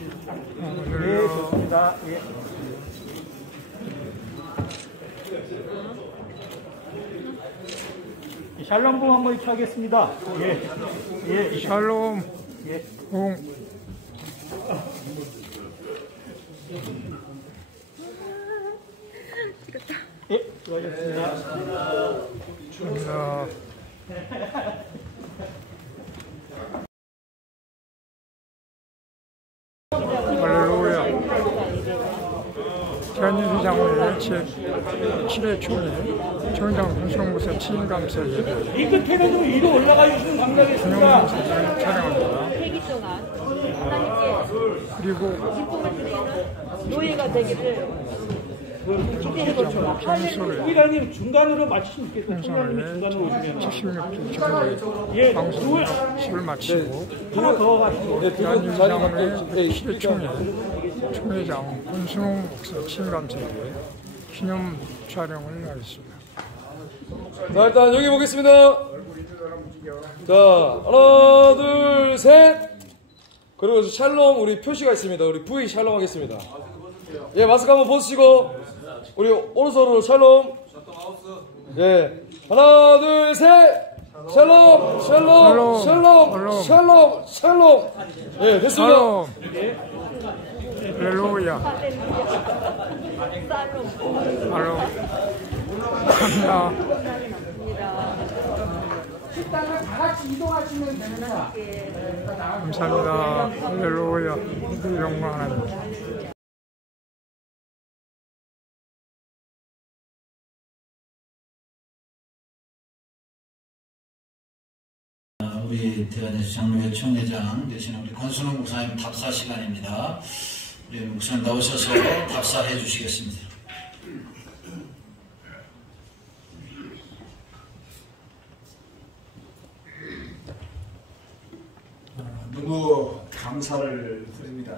예, 좋습니다. 예. 샬롬봉 한번 이렇게 하겠습니다. 예. 예. 샬롬. 예. 봉. 예, 수고하셨습니다. 감사합니다. 할렐루야. 대한민국 장로회 제7회 총회 정당 군수목사 취임감사 예배 이 끝에는 좀 위로 올라가 주시면 감사하겠습니다. 사진을 촬영합니다. 회기 동안 하나님께 그리고 기쁨을 드리는 노예가 되기를 기대해봅니다. 할렐루야. 이라님 중간으로 맞추시면 좋겠고, 총장님이 행사를 중간으로 오시면 76주 예, 방송을 마치고 하나 더 하시고. 대한민국 장로회 7회 총회 총회장 권순홍 목사 취임감사 예배 기념 촬영을 하겠습니다. 자, 일단 여기 보겠습니다. 자, 하나, 둘, 셋. 그리고 샬롬 우리 표시가 있습니다. 우리 V 샬롬 하겠습니다. 예, 마스크 한번 벗으시고 우리 오른손으로 샬롬. 예, 하나, 둘, 셋. 샬롬, 샬롬, 샬롬, 샬롬, 샬롬. 예, 됐습니다. 샬롬. 할렐루야. 샬롬. 감사합니다. 식당을 다 같이 이동하시면 됩니다. 감사합니다. 할렐루야. 모두 영광하나님. 우리 대한민국 장로회 총회장 되신 우리 권순홍 목사님 답사 시간입니다. 우리 목사님 나오셔서 답사해 주시겠습니다. 너무 감사를 드립니다.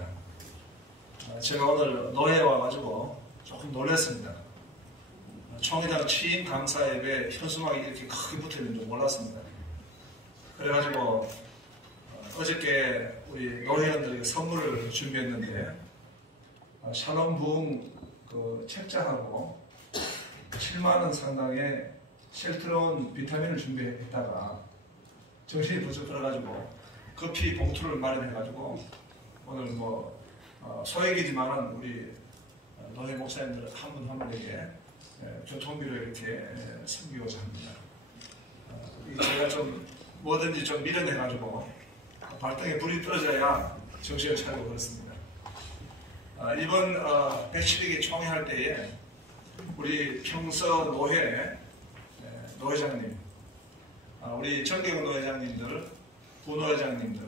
제가 오늘 노회에 와가지고 조금 놀랐습니다. 총회장 취임 감사 예배 현수막이 이렇게 크게 붙어있는 줄 몰랐습니다. 그래가지고 어저께 우리 노회원들에게 선물을 준비했는데 샬롬 부흥 그 책자하고 7만원 상당의 셀트론 비타민을 준비했다가 정신이 부쩍 들어가지고 커피 봉투를 마련해가지고 오늘 뭐 소액이지만은 우리 노회 목사님들 한 분 한 분에게 교통비로 이렇게 섬기고자 합니다. 제가 좀 뭐든지 좀 밀어내가지고 발등에 불이 떨어져야 정신을 차리고 그렇습니다. 이번 107일기 총회할 때에 우리 평서 노회 노회장님, 우리 정계군 노회장님들, 부노회장님들,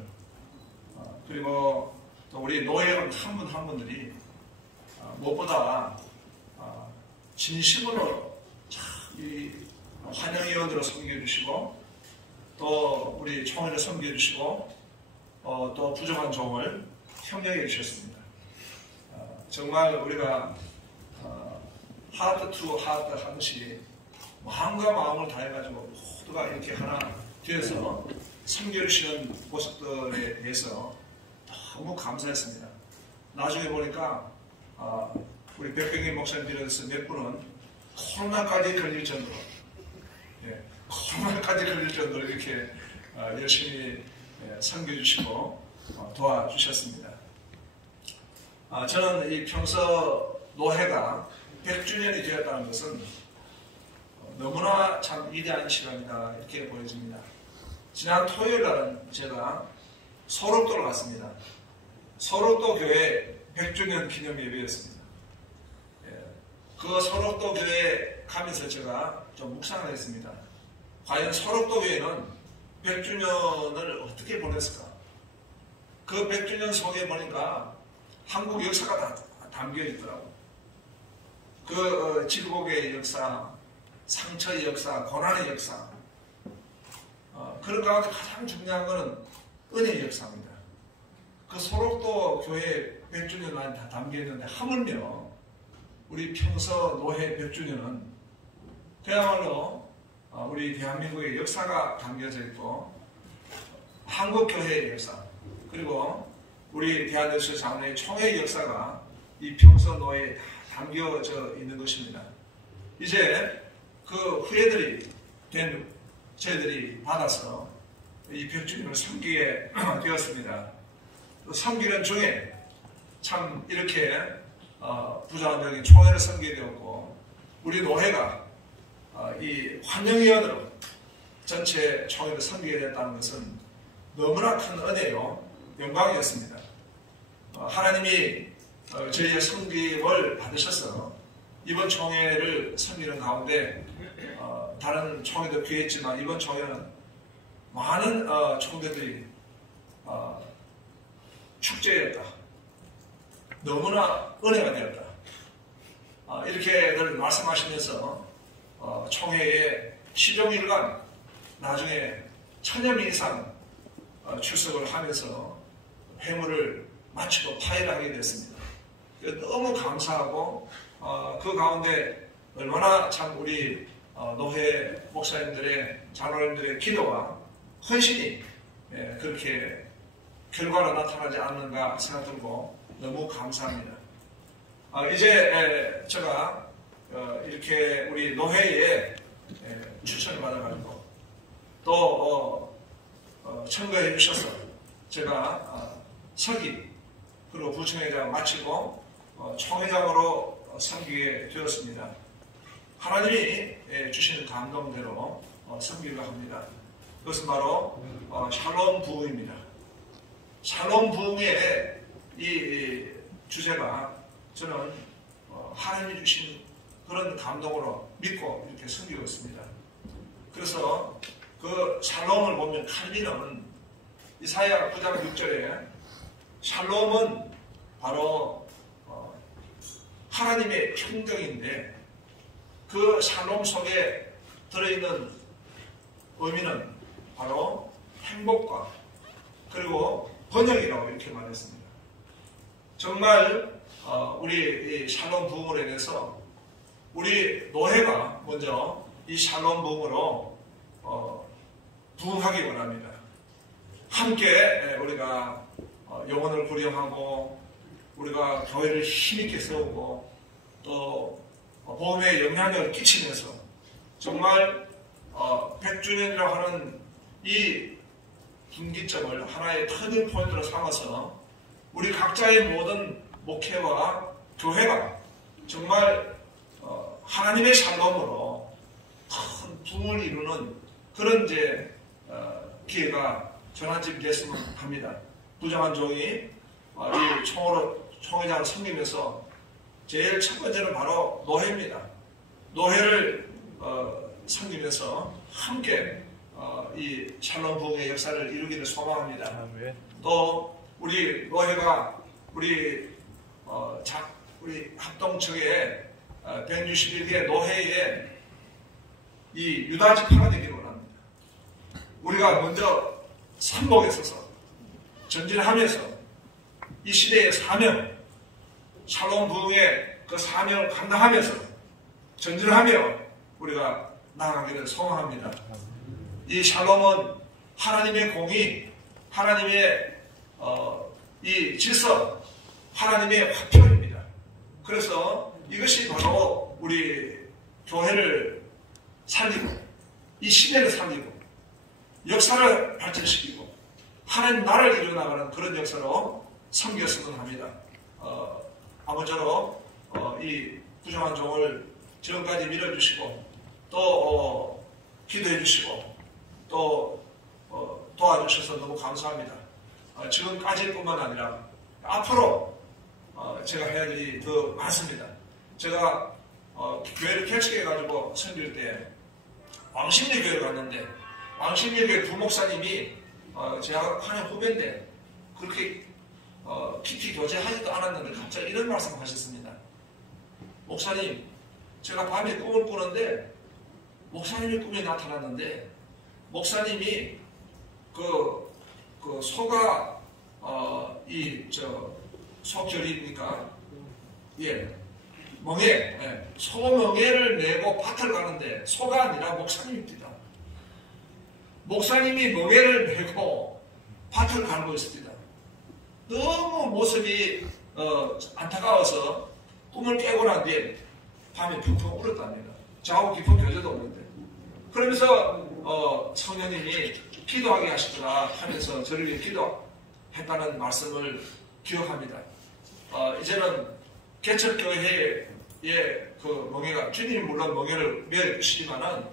그리고 또 우리 노회원 한 분 한 분들이 무엇보다 진심으로 이 환영위원으로 섬겨주시고 또 우리 총회를 섬겨주시고 또 부족한 종을 협력해 주셨습니다. 정말 우리가 하트 투 하트 하듯이 마음과 마음을 다해가지고 모두가 이렇게 하나 되어서 섬겨주시는 모습들에 대해서 너무 감사했습니다. 나중에 보니까 우리 백병희 목사님 비롯해서 몇 분은 코로나까지 걸릴 정도로 코로나까지 걸릴 정도로 이렇게 열심히 섬겨주시고 도와주셨습니다. 저는 이 평서 노회가 100주년이 되었다는 것은 너무나 참 위대한 시간이다 이렇게 보여집니다. 지난 토요일 날은 제가 소록도를 갔습니다. 소록도 교회 100주년 기념 예배였습니다. 그 소록도 교회 가면서 제가 좀 묵상을 했습니다. 과연 소록도 교회는 100주년을 어떻게 보냈을까? 그 100주년 속에 보니까 한국 역사가 다 담겨 있더라고요. 그 질곡의 역사, 상처의 역사, 고난의 역사, 그런 가운데 가장 중요한 것은 은혜의 역사입니다. 그 소록도 교회 100주년 안에 다 담겨 있는데 하물며 우리 평서 노회 100주년은 그야말로 우리 대한민국의 역사가 담겨져 있고 한국교회의 역사 그리고 우리 대한뉴스 장로회 총회 역사가 이 평서노에 담겨져 있는 것입니다. 이제 그 후예들이 된 저희들이 받아서 이 백주년을 섬기게 되었습니다. 섬기는 중에 참 이렇게 부자원적인 총회를 섬기게 되었고, 우리 노회가 이 환영위원으로 전체 총회를 섬기게 됐다는 것은 너무나 큰 은혜요, 영광이었습니다. 하나님이 저희의 섬김을 받으셔서 이번 총회를 섬기는 가운데 다른 총회도 귀했지만 이번 총회는 많은 총회들이 축제였다, 너무나 은혜가 되었다, 이렇게들 말씀하시면서 총회에 시종일관 나중에 1000여 명 이상 출석을 하면서 회무를 마치고 파회를 하게 됐습니다. 너무 감사하고 그 가운데 얼마나 참 우리 노회 목사님들의 장로님들의 기도와 헌신이 그렇게 결과로 나타나지 않는가 생각 들고 너무 감사합니다. 이제 제가 이렇게 우리 노회에 추천을 받아가지고 또 청구해 주셔서 제가 서기 그리고 부총회장 마치고 총회장으로 섬기게 되었습니다. 하나님이 주시는 감동대로 섬기려 합니다. 그것은 바로 샬롬 부흥입니다. 샬롬 부흥의 이 주제가 저는 하나님이 주신 그런 감동으로 믿고 이렇게 섬기고 있습니다. 그래서 그 샬롬을 보면 칼빈은 이사야 9장 6절에 샬롬은 바로 하나님의 평등인데 그 샬롬 속에 들어있는 의미는 바로 행복과 그리고 번영이라고 이렇게 말했습니다. 정말 우리 이 샬롬 부흥으로 인해서 우리 노회가 먼저 이 샬롬 부흥으로 부흥하기 원합니다. 함께 우리가 영혼을 구령하고 우리가 교회를 힘있게 세우고 또 복음에 영향력을 끼치면서 정말 100주년이라고 하는 이 분기점을 하나의 터닝 포인트로 삼아서 우리 각자의 모든 목회와 교회가 정말 하나님의 샬롬으로 큰 부흥을 이루는 그런 이제 기회가 전환점이 됐으면 합니다. 부정한 종이 이 총회장을 섬기면서 제일 첫 번째는 바로 노회입니다. 노회를 섬기면서 함께 이 샬롬 부흥의 역사를 이루기를 소망합니다. 또 우리 노회가 우리 합동측의 161개 노회에 이 유다지파가 되기를 원합니다. 우리가 먼저 삼복에 서서 전진하면서 이 시대의 사명, 샬롬 부흥의 그 사명을 감당하면서 전진하며 우리가 나아가기를 소망합니다. 이 샬롬은 하나님의 공의, 하나님의 이 질서, 하나님의 화평입니다. 그래서 이것이 바로 우리 교회를 살리고 이 시대를 살리고 역사를 발전시키고 하나님 나라를 이루어나가는 그런 역사로 섬겼으면 합니다. 아무쪼록 이 부정한 종을 지금까지 밀어주시고 또 기도해 주시고 또 도와주셔서 너무 감사합니다. 지금까지뿐만 아니라 앞으로 제가 해야 될 일이 더 많습니다. 제가 교회를 개척해가지고 섬길 때 왕십리 교회를 갔는데 왕십리 교회 부목사님이 제가 하는 후배인데 그렇게 깊이 교제하지도 않았는데 갑자기 이런 말씀을 하셨습니다. 목사님, 제가 밤에 꿈을 꾸는데 목사님의 꿈에 나타났는데 목사님이 그 소가 소결입니까? 예, 멍에, 소멍에를 메고 밭을 가는데 소가 아니라 목사님입니다. 목사님이 멍에를 메고 밭을 가고 있습니다. 너무 모습이 안타까워서 꿈을 깨고 난 뒤에 밤에 펑펑 울었답니다. 저하고 깊은 교제도 없는데. 그러면서 성령님이 기도하게 하시더라 하면서 저를 위해 기도했다는 말씀을 기억합니다. 이제는 개척교회의 그 멍에가, 주님이 물론 멍에를 메어주시지만은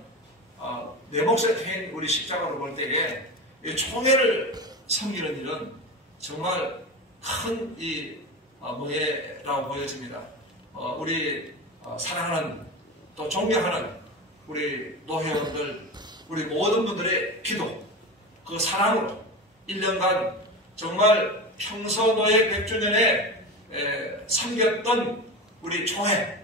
내 몫에 태인 우리 십자가로 볼 때에 이 총회를 섬기는 일은 정말 큰 이 멍에라고 보여집니다. 우리 사랑하는 또 존경하는 우리 노회원들, 우리 모든 분들의 기도, 그 사랑으로 1년간 정말 평서노예 100주년에 섬겼던 우리 총회,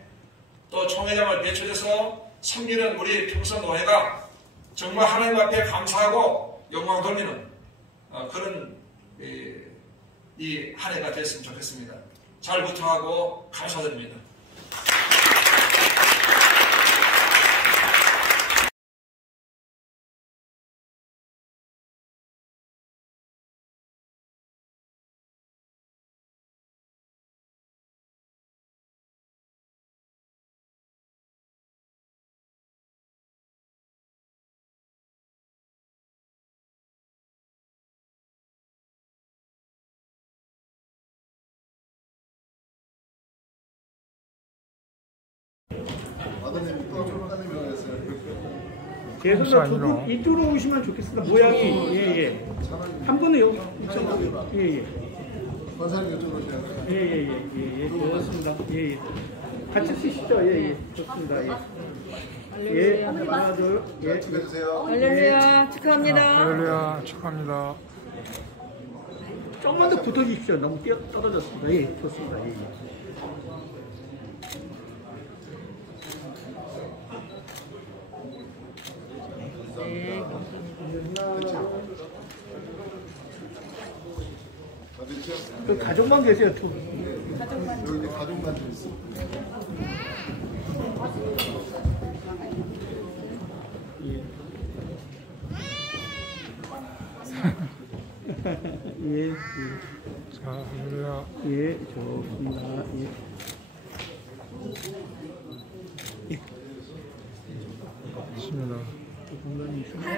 또 총회장을 배출해서 섬기는 우리 평서노회가 정말 하나님 앞에 감사하고 영광 돌리는 그런 이 한 해가 됐으면 좋겠습니다. 잘 부탁하고 감사드립니다. 대선자 두분 이쪽으로 오시면 좋겠습니다. 모양이 예예. 한 분은 여기 예예. 권사님 이쪽으로 오시면 예예예. 좋습니다. 예예. 같이 쓰시죠. 예예. 좋습니다. 예. 하나 둘 예. 축하해주세요. 할렐루야 축하합니다. 할렐루야 축하합니다. 조금만 더 붙어주십시오. 너무 떨어졌습니다. 예, 좋습니다. 예. 그 가족만 계세요. 여기 가족만 좀 있어. 예, 예. 자, 할렐루야. 예, 좋습니다. 예. 있습니다. 공간이 있습니다.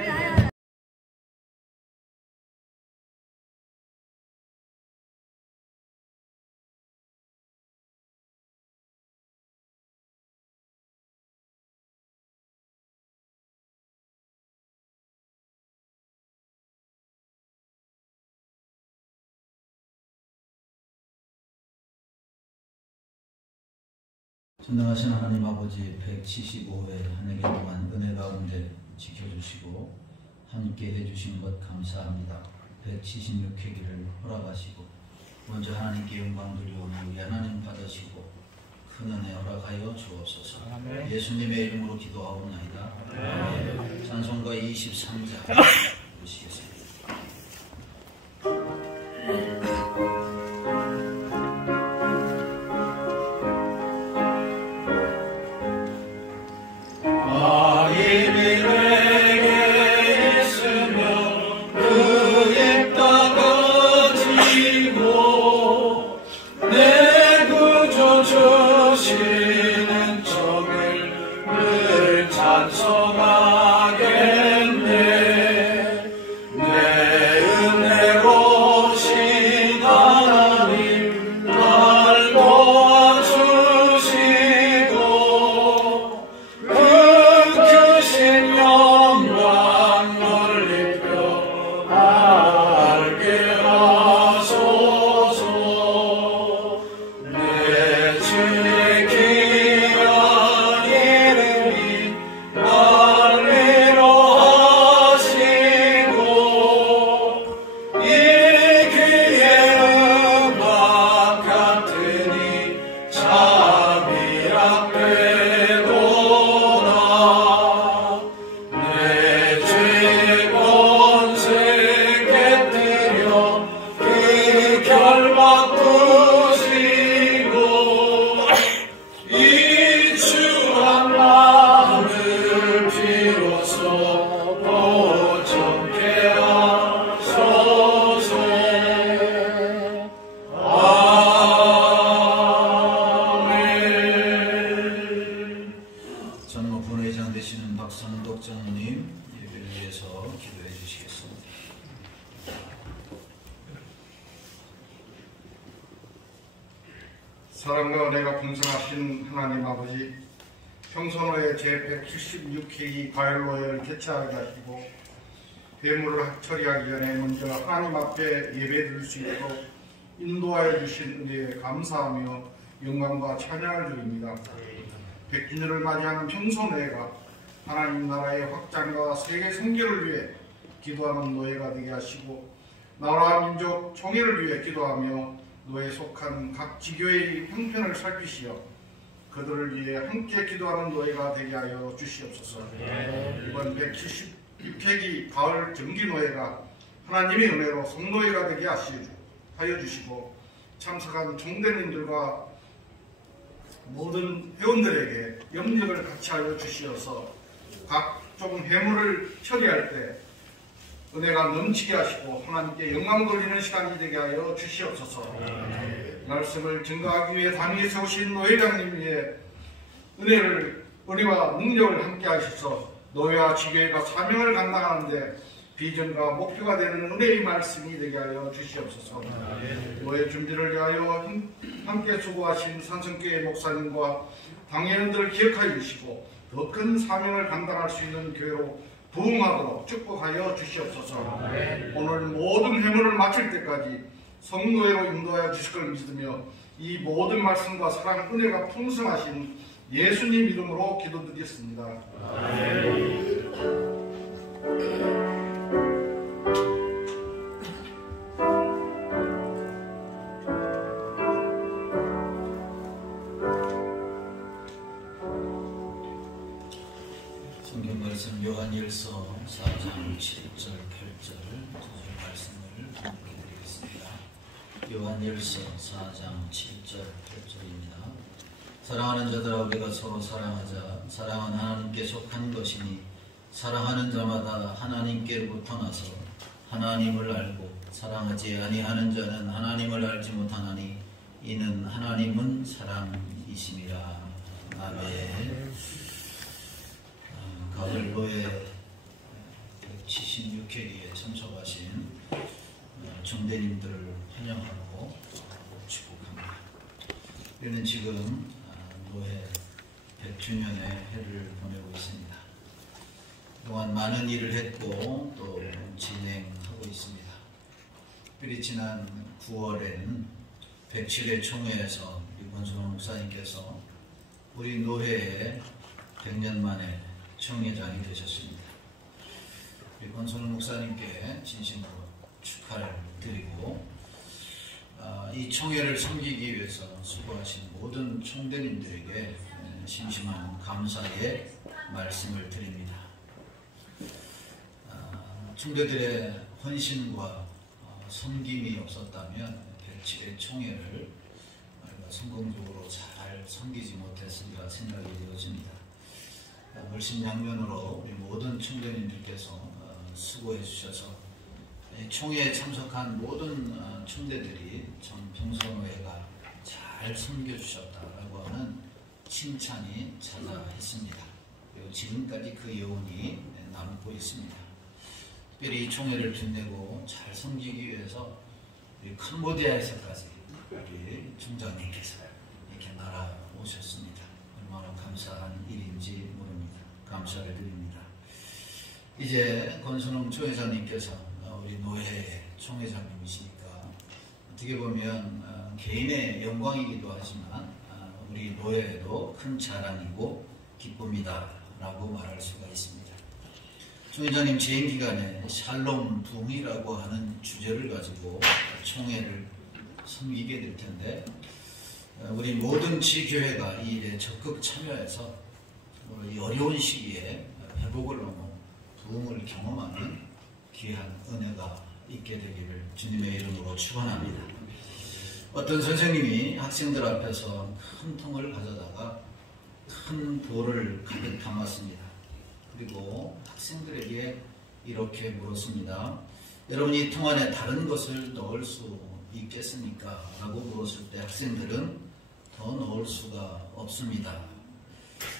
전능하신 하나님 아버지 175회 한 해기 동안 은혜 가운데 지켜주시고 함께 해주신 것 감사합니다. 176회기를 허락하시고 먼저 하나님께 영광 드리오니 우리 하나님 받으시고 큰 은혜 허락하여 주옵소서. 예수님의 이름으로 기도하옵나이다. 아멘. 찬송가 23장 보시겠습니다. 찬송하겠네. 사랑과 은혜가 풍성하신 하나님 아버지, 평소노예 제176회의 과일노예를 개최하게 하시고 회물을 처리하기 전에 먼저 하나님 앞에 예배드릴 수 있도록 인도하여 주신 은혜에 감사하며 영광과 찬양을 드립니다. 100주년을 맞이하는 평소노예가 하나님 나라의 확장과 세계 선교를 위해 기도하는 노예가 되게 하시고 나라와 민족 총회를 위해 기도하며 노예에 속한 각 지교회의 형편을 살피시어 그들을 위해 함께 기도하는 노예가 되게 하여 주시옵소서. 이번 176회기 가을 정기노예가 하나님의 은혜로 성노예가 되게 하여 주시고 참석한 총대님들과 모든 회원들에게 염력을 같이 하여 주시어서 각종 회물을 처리할 때 은혜가 넘치게 하시고 하나님께 영광 돌리는 시간이 되게 하여 주시옵소서. 말씀을 증거하기 위해 단위에 세우신 노회장님 위해 은혜와 능력을 함께 하셔서 노회와 지교회가 사명을 감당하는데 비전과 목표가 되는 은혜의 말씀이 되게 하여 주시옵소서. 노회 준비를 위하여 함께 수고하신 산성교회 목사님과 당회원들을 기억하여 주시고 더 큰 사명을 감당할 수 있는 교회로 부흥하도록 축복하여 주시옵소서. 오늘 모든 회물을 마칠 때까지 성노예로 인도하여 주실 걸 믿으며 이 모든 말씀과 사랑, 은혜가 풍성하신 예수님 이름으로 기도드리겠습니다. 성경 말씀 요한일서 4장 7절 8절 말씀을 드리겠습니다. 요한일서 4장 7절 8절입니다. 사랑하는 자들아, 우리가 서로 사랑하자. 사랑은 하나님께 속한 것이니 사랑하는 자마다 하나님께로부터 나서 하나님을 알고 사랑하지 아니하는 자는 하나님을 알지 못하나니 이는 하나님은 사랑이심이라. 아멘. 가을 노예 176회기에 참석하신 정대님들을 환영하고 축복합니다. 우리는 지금 노예 100주년의 해를 보내고 있습니다. 그동안 많은 일을 했고 또 진행하고 있습니다. 특별히 지난 9월에는 107회 총회에서 권순홍 목사님께서 우리 노회에 100년 만에 총회장이 되셨습니다. 우리 권순홍 목사님께 진심으로 축하를 드리고 이 총회를 섬기기 위해서 수고하신 모든 총대님들에게 심심한 감사의 말씀을 드립니다. 총대들의 헌신과 섬김이 없었다면 107회 총회를 성공적으로 잘 섬기지 못했으리라 생각이 되어집니다. 물심양면으로 우리 모든 총대님들께서 수고해 주셔서 총회에 참석한 모든 총대들이 전 평소노예가 잘 섬겨주셨다라고 하는 칭찬이 자자했습니다. 그리고 지금까지 그 여운이 남고 있습니다. 특별히 이 총회를 빛내고 잘 섬기기 위해서 우리 캄보디아에서까지 우리 총장님께서 이렇게 날아오셨습니다. 얼마나 감사한 일인지 모릅니다. 감사를 드립니다. 이제 권순홍 총회장님께서 우리 노회의 총회장님이시니까 어떻게 보면 개인의 영광이기도 하지만 우리 노회에도 큰 자랑이고 기쁨이다 라고 말할 수가 있습니다. 총회장님 재임 기간에 샬롬 부흥이라고 하는 주제를 가지고 총회를 섬기게 될 텐데 우리 모든 지교회가 이 일에 적극 참여해서 이 어려운 시기에 회복을 넘어 부흥을 경험하는 귀한 은혜가 있게 되기를 주님의 이름으로 축원합니다. 어떤 선생님이 학생들 앞에서 큰 통을 가져다가 큰 돌을 가득 담았습니다. 그리고 학생들에게 이렇게 물었습니다. 여러분, 이 통 안에 다른 것을 넣을 수 있겠습니까? 라고 물었을 때 학생들은 더 넣을 수가 없습니다.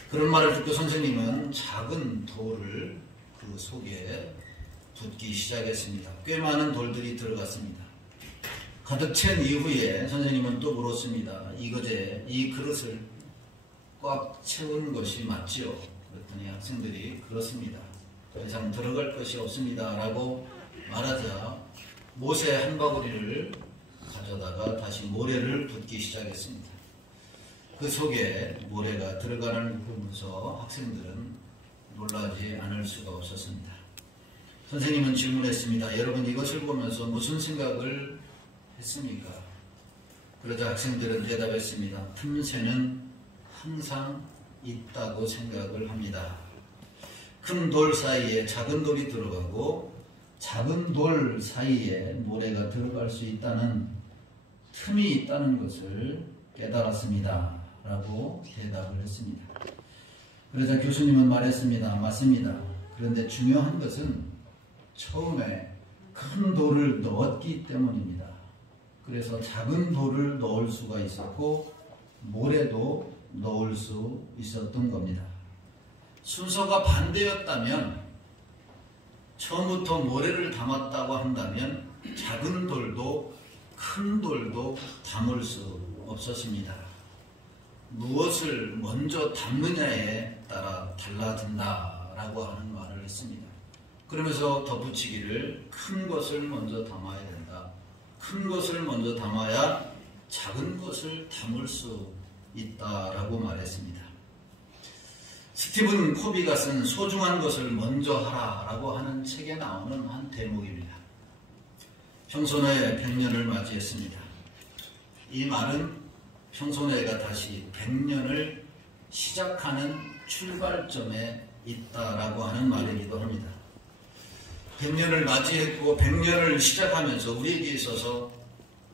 그런 말을 듣고 선생님은 작은 돌을 그 속에 붓기 시작했습니다. 꽤 많은 돌들이 들어갔습니다. 가득 찬 이후에 선생님은 또 물었습니다. 이 그릇을 꽉 채운 것이 맞지요? 그랬더니 학생들이 그렇습니다. 더 이상 들어갈 것이 없습니다. 라고 말하자 모세 한 바구니를 가져다가 다시 모래를 붓기 시작했습니다. 그 속에 모래가 들어가는 걸 보면서 학생들은 놀라지 않을 수가 없었습니다. 선생님은 질문했습니다. 여러분 이것을 보면서 무슨 생각을 했습니까? 그러자 학생들은 대답했습니다. 틈새는 항상 있다고 생각을 합니다. 큰 돌 사이에 작은 돌이 들어가고 작은 돌 사이에 모래가 들어갈 수 있다는 틈이 있다는 것을 깨달았습니다. 라고 대답을 했습니다. 그러자 교수님은 말했습니다. 맞습니다. 그런데 중요한 것은 처음에 큰 돌을 넣었기 때문입니다. 그래서 작은 돌을 넣을 수가 있었고 모래도 넣을 수 있었던 겁니다. 순서가 반대였다면 처음부터 모래를 담았다고 한다면 작은 돌도 큰 돌도 담을 수 없었습니다. 무엇을 먼저 담느냐에 따라 달라진다라고 하는 말을 했습니다. 그러면서 덧붙이기를 큰 것을 먼저 담아야 된다. 큰 것을 먼저 담아야 작은 것을 담을 수 있다라고 말했습니다. 스티븐 코비가 쓴 소중한 것을 먼저 하라라고 하는 책에 나오는 한 대목입니다. 평소노예 100년을 맞이했습니다. 이 말은 평소노예가 다시 100년을 시작하는 출발점에 있다라고 하는 말이기도 합니다. 100년을 맞이했고 100년을 시작하면서 우리에게 있어서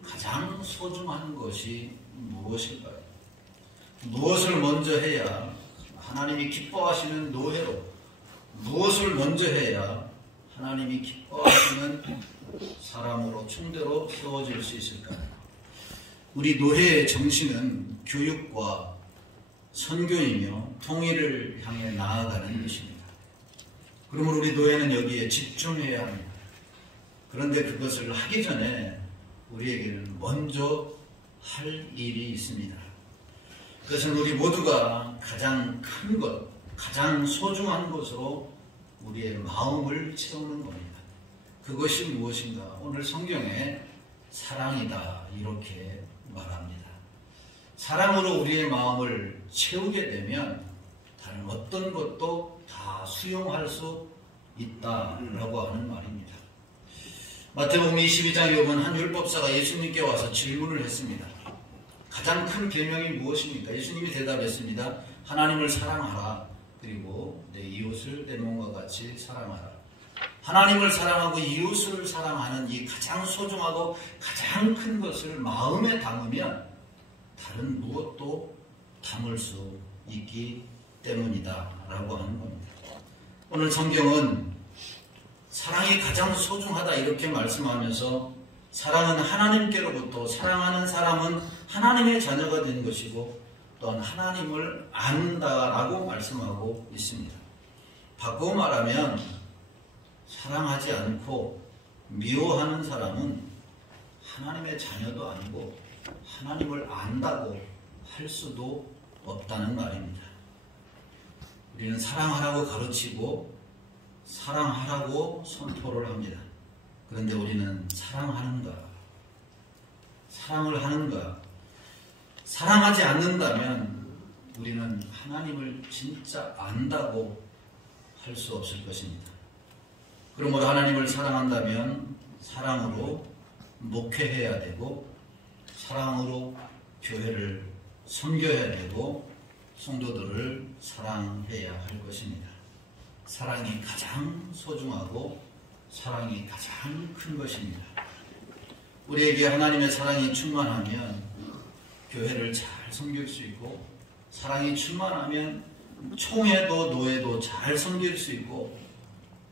가장 소중한 것이 무엇일까요? 무엇을 먼저 해야 하나님이 기뻐하시는 노예로, 무엇을 먼저 해야 하나님이 기뻐하시는 사람으로 총대로 세워질 수 있을까요? 우리 노예의 정신은 교육과 선교이며 통일을 향해 나아가는 것입니다. 그러므로 우리 노예는 여기에 집중해야 합니다. 그런데 그것을 하기 전에 우리에게는 먼저 할 일이 있습니다. 그것은 우리 모두가 가장 큰 것, 가장 소중한 것으로 우리의 마음을 채우는 겁니다. 그것이 무엇인가? 오늘 성경에 사랑이다 이렇게 말합니다. 사랑으로 우리의 마음을 채우게 되면 다른 어떤 것도 다 수용할 수 있다라고 하는 말입니다. 마태복음 22장에 보면 한 율법사가 예수님께 와서 질문을 했습니다. 가장 큰 계명이 무엇입니까? 예수님이 대답했습니다. 하나님을 사랑하라. 그리고 내 이웃을 내 몸과 같이 사랑하라. 하나님을 사랑하고 이웃을 사랑하는 이 가장 소중하고 가장 큰 것을 마음에 담으면 다른 무엇도 담을 수 있기 때문이다 라고 하는 겁니다. 오늘 성경은 사랑이 가장 소중하다 이렇게 말씀하면서 사랑은 하나님께로부터 사랑하는 사람은 하나님의 자녀가 된 것이고 또한 하나님을 안다라고 말씀하고 있습니다. 바꾸어 말하면 사랑하지 않고 미워하는 사람은 하나님의 자녀도 아니고 하나님을 안다고 할 수도 없다는 말입니다. 우리는 사랑하라고 가르치고 사랑하라고 선포를 합니다. 그런데 우리는 사랑하는가? 사랑을 하는가? 사랑하지 않는다면 우리는 하나님을 진짜 안다고 할 수 없을 것입니다. 그러므로 하나님을 사랑한다면 사랑으로 목회해야 되고 사랑으로 교회를 섬겨야 되고 성도들을 사랑해야 할 것입니다. 사랑이 가장 소중하고 사랑이 가장 큰 것입니다. 우리에게 하나님의 사랑이 충만하면 교회를 잘 섬길 수 있고 사랑이 충만하면 총회도 노예도 잘 섬길 수 있고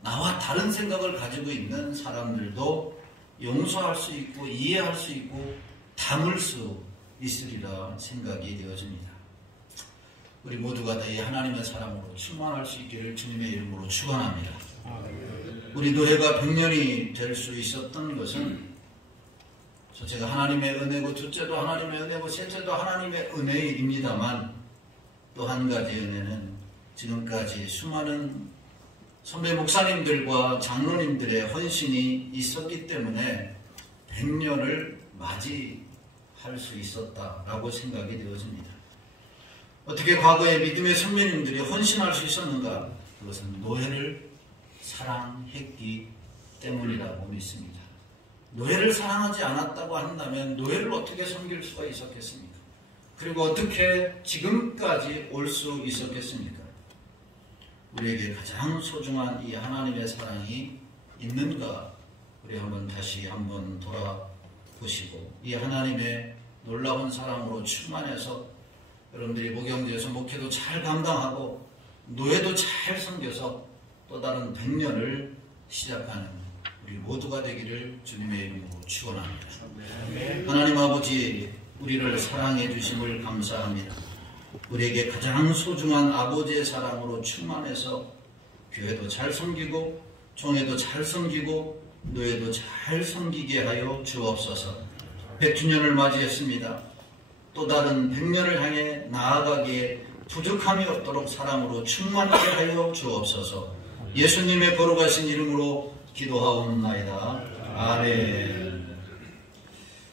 나와 다른 생각을 가지고 있는 사람들도 용서할 수 있고 이해할 수 있고 담을 수 있으리라 생각이 되어집니다. 우리 모두가 다 이 하나님의 사랑으로 충만할 수 있기를 주님의 이름으로 축원합니다. 우리 노예가 100년이 될 수 있었던 것은 첫째가 하나님의 은혜고 둘째도 하나님의 은혜고 셋째도 하나님의 은혜입니다만 또 한 가지 은혜는 지금까지 수많은 선배 목사님들과 장로님들의 헌신이 있었기 때문에 100년을 맞이할 수 있었다라고 생각이 되어집니다. 어떻게 과거에 믿음의 선배님들이 헌신할 수 있었는가? 그것은 노예를 사랑했기 때문이라고 믿습니다. 노예를 사랑하지 않았다고 한다면 노예를 어떻게 섬길 수가 있었겠습니까? 그리고 어떻게 지금까지 올 수 있었겠습니까? 우리에게 가장 소중한 이 하나님의 사랑이 있는가? 우리 다시 한번 돌아보시고 이 하나님의 놀라운 사랑으로 충만해서 여러분들이 목영제에서 목회도 잘 감당하고 노예도 잘 섬겨서 또 다른 100년을 시작하는 우리 모두가 되기를 주님의 이름으로 축원합니다. 하나님 아버지, 우리를 사랑해 주심을 감사합니다. 우리에게 가장 소중한 아버지의 사랑으로 충만해서 교회도 잘 섬기고 종회도 잘 섬기고 노예도 잘 섬기게 하여 주옵소서. 100주년을 맞이했습니다. 또 다른 100년을 향해 나아가기에 부족함이 없도록 사랑으로 충만하게 하여 주옵소서. 예수님의 거룩하신 이름으로 기도하옵나이다. 아멘.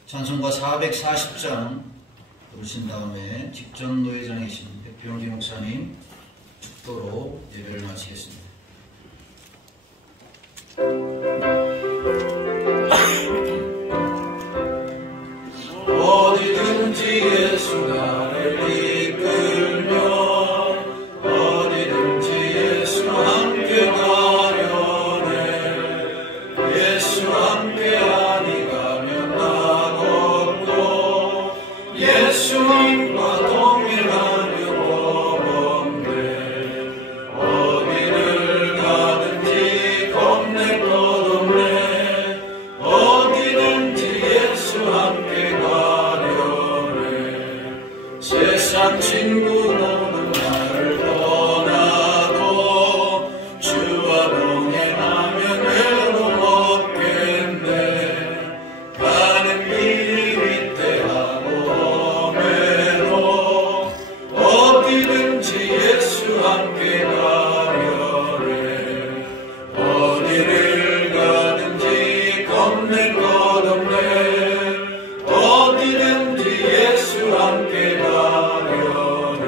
찬송가 440장 부르신 다음에 직전 노회장이신 백병기 목사님 축도로 예배를 마치겠습니다. 어디든지 예수 나를 이끌며 어디든지 예수 함께 가려네. 예수 함께 아니 가면 나 걷고 예수님과 동행하며 법없네. 어디를 가든지 겁낼 것 없네. 어디든지 예수 함께 가려네. 세상 친구 너는 나를 떠나고 주와 동행하면 외로움 없겠네. 가는 길이 위태하고 험해도 어디든지 예수 함께 가려네. 어디를 가든지 겁낼 것 없네. 어디든지 예수 함께 가려네.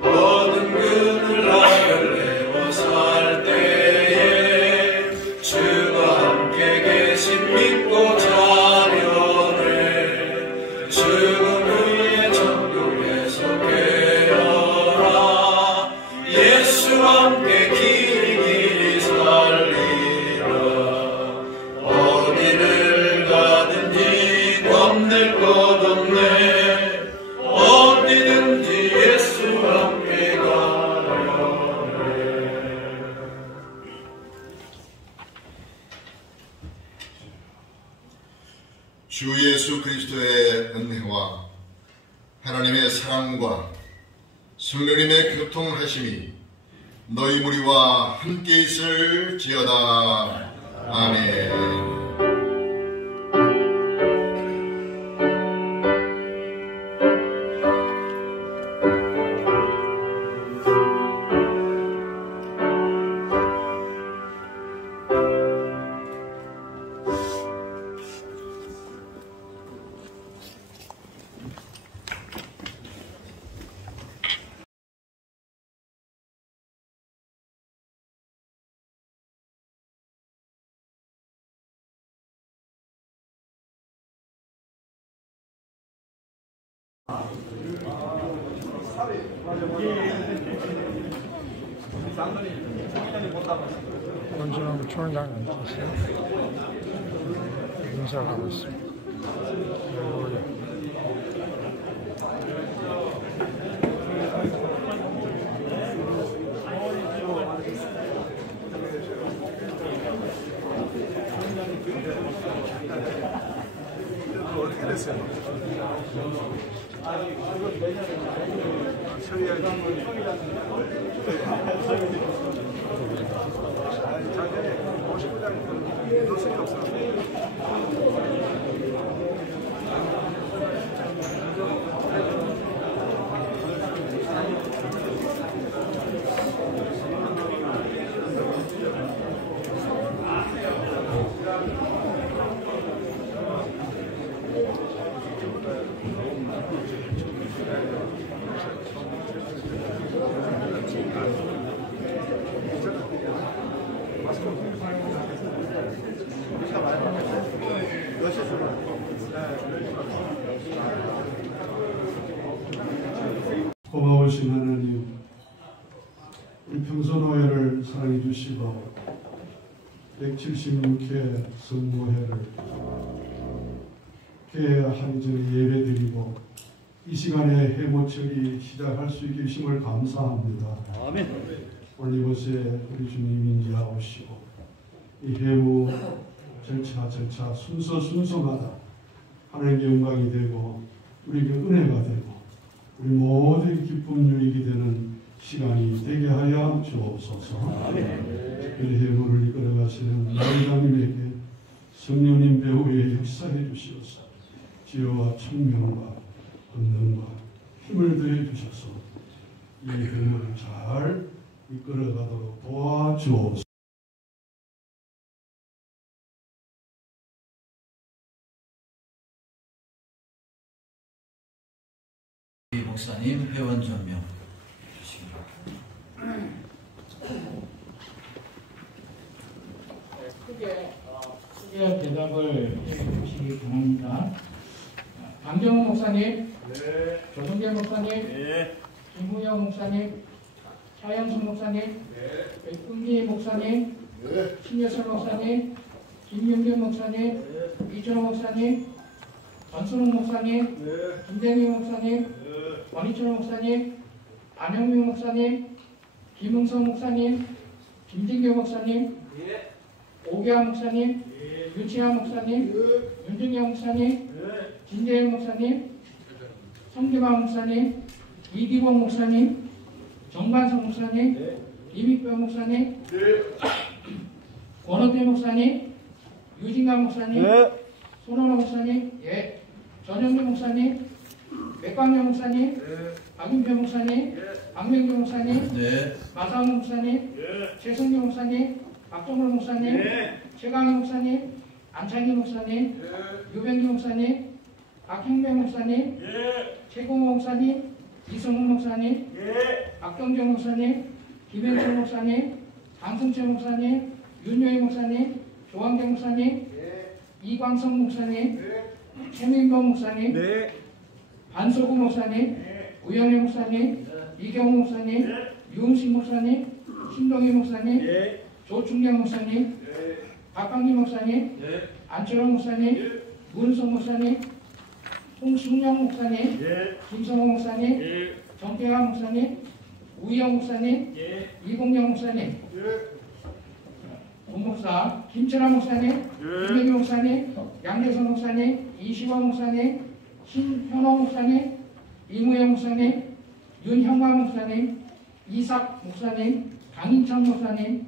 모든 그늘 나를 살 때에 주가 함께 계신 믿고 자려네. 죽음 후에 천국에서 깨어나 예수 함께 길이 살리라. 어디를 가든지 겁낼 것 없네. 어디든지 예수 함께 가려네. 주 예수 그리스도의 은혜와 하나님의 사랑과 성령님의 교통하심이 너희 무리와 함께 있을지어다. 아멘. 원준영 총장님 계세요. 인사를 하고 있습니다. 어떻게 됐어요? 자기네 59장 넣을 수가 없어. 고마우신 하나님, 우리 평소노회를 사랑해 주시고 176회 성노회를 개회하기 전에 예배드리고 이 시간에 회모처리 시작할 수 있게 주심을 감사합니다. 아멘. 오늘 이곳에 우리 주님이 인지하오시고 이 회무 절차 순서마다 하나님의 영광이 되고 우리에게 은혜가 되고 우리 모두의 기쁨 유익이 되는 시간이 되게 하여 주옵소서. 특별히 회무를 이끌어가시는 나의장님에게 성령님 배후에 역사해 주시옵소서. 지혜와 청명과 권능과 힘을 더해 주셔서 이 회무를 잘 이끌어가도록 도와주옵소서. 목사님 회원 전명 주시기 크게 대답을 해주시기 바랍니다. 강정호 목사님, 조성재 목사님, 김우영 목사님, 차영수 목사님, 은기 목사님, 신여철 목사님, 김윤경 목사님, 이준호 목사님, 전순웅 목사님, 김대미 목사님, 원희철 목사님, 안영미 목사님, 김흥성 목사님, 김진교 목사님, 오기환 목사님, 유치환 목사님, 윤중영 목사님, 진재영 목사님, 성기만 목사님, 이기봉 목사님, 정관성 목사님, 이민표 목사님, 권호태 목사님, 유진강 목사님, 손원호 목사님, 전영규 목사님, 백광영 목사님, 박윤표 목사님, 박명규 목사님, 마사훈 목사님, 최성규 목사님, 박정물 목사님, 최강희 목사님, 안창희 목사님, 유병규 목사님, 박형명 목사님, 최공호 목사님, 이성훈 목사님, 박경정 목사님, 김현철 목사님, 강승철 목사님, 윤효희 목사님, 조항대 목사님, 이광성 목사님, 최민범 목사님, 반소구 목사님, 우영애 목사님, 이경호 목사님, 유은식 목사님, 신동희 목사님, 조충경 목사님, 박광기 목사님, 안철원 목사님, 문성 목사님, 홍승영 목사님, 김성호 목사님, 정태환 목사님, 우영 목사님, 이공영 목사님, 본목사 김철환 목사님, 김혜기 목사님, 양재선 목사님, 이시원 목사님, 신현호 목사님, 이무영 목사님, 윤형광 목사님, 이삭 목사님, 강인창 목사님,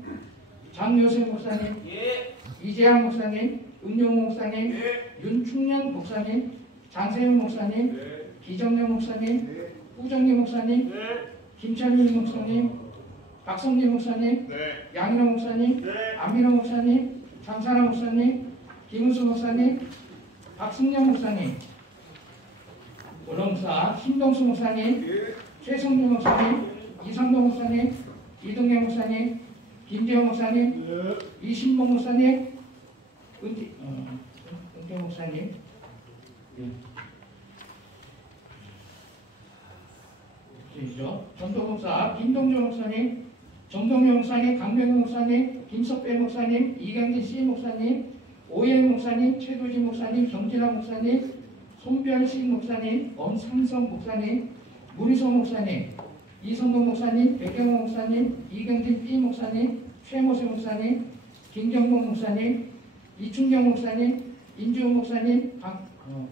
장요셉 목사님, 이재환 목사님, 은용호 목사님, 윤충년 목사님, 장세윤 목사님, 기정영 목사님, 후정기 목사님, 김철민 목사님, 박성기 목사님, 양인호 목사님, 안민호 목사님, 장사라 목사님, 김은수 목사님, 박승영 목사님, 원롱사 신동수 목사님, 최성규 목사님, 이상동 목사님, 이동영 목사님, 김재호 목사님, 이신봉 목사님, 은태 목사님, 전도목사 김동조 목사님, 정동영 목사님, 강병우 목사님, 김석배 목사님, 이강진 씨 목사님, 오예은 목사님, 최도진 목사님, 정진아 목사님, 손별신 목사님, 엄상성 목사님, 문희성 목사님, 이성동 목사님, 백경호 목사님, 이경진 B 목사님, 최모세 목사님, 김경봉 목사님, 이충경 목사님, 인주호 목사님,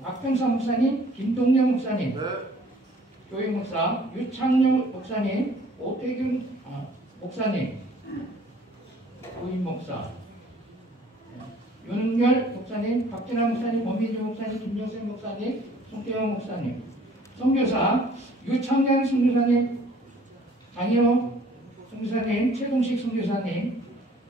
박평사 목사님, 김동영 목사님, 교회 목사 유창룡 목사님, 오태균 목사님, 부임 목사, 윤은열 목사님, 박진아 목사님, 범민주 목사님, 김정세 목사님, 송태영 목사님, 선교사 유창량 선교사님, 장인호 선교사님, 최동식 선교사님,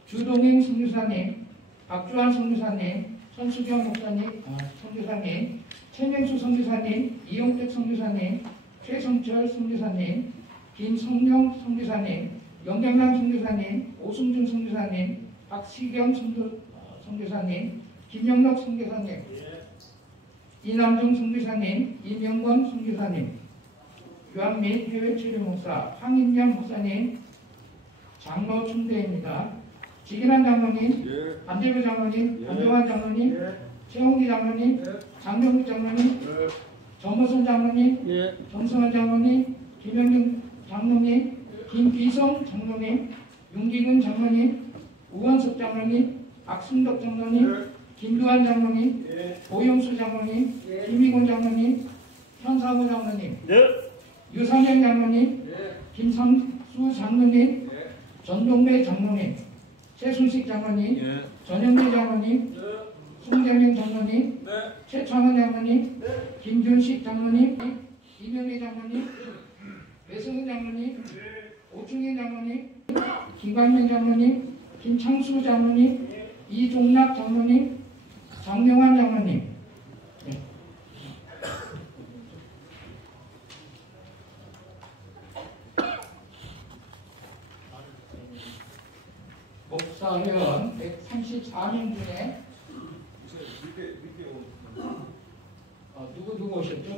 주동행 선교사님, 박주환 선교사님, 천수경 목사님, 선교사님, 최명수 선교사님, 이용택 선교사님, 최성철 선교사님, 김성령 선교사님, 영경남 선교사님, 오승준 선교사님, 박시경 선교사님, 김영록 선교사님, 이남중 선교사님, 이명권 선교사님, 교환 및 해외 치료 목사 황인영 목사님, 장로 춘대입니다. 지기란 장로님, 안대부 장로님, 안정환 장로님, 최홍기 장로님, 장경국 장로님, 정모선 장로님, 정승환 장로님, 김영중 장로님, 김기성 장로님, 윤기근 장로님, 우원석 장로님, 박순덕 장로님, 김두한 장로님, 고영수 장로님, 김희곤 장로님, 현사구 장로님, 유상현 장로님, 김상수 장로님, 전동배 장로님, 최순식 장로님, 전영대 장로님, 송재명 장로님, 최창원 장로님, 김준식 장로님, 이명희 장로님, 배승훈 장로님, 오충현 장로님, 김광명 장로님, 김창수 장로님, 이종락 장로님, 장명환 장로님. 네. 목사회원 134명 중에 누구 오셨죠?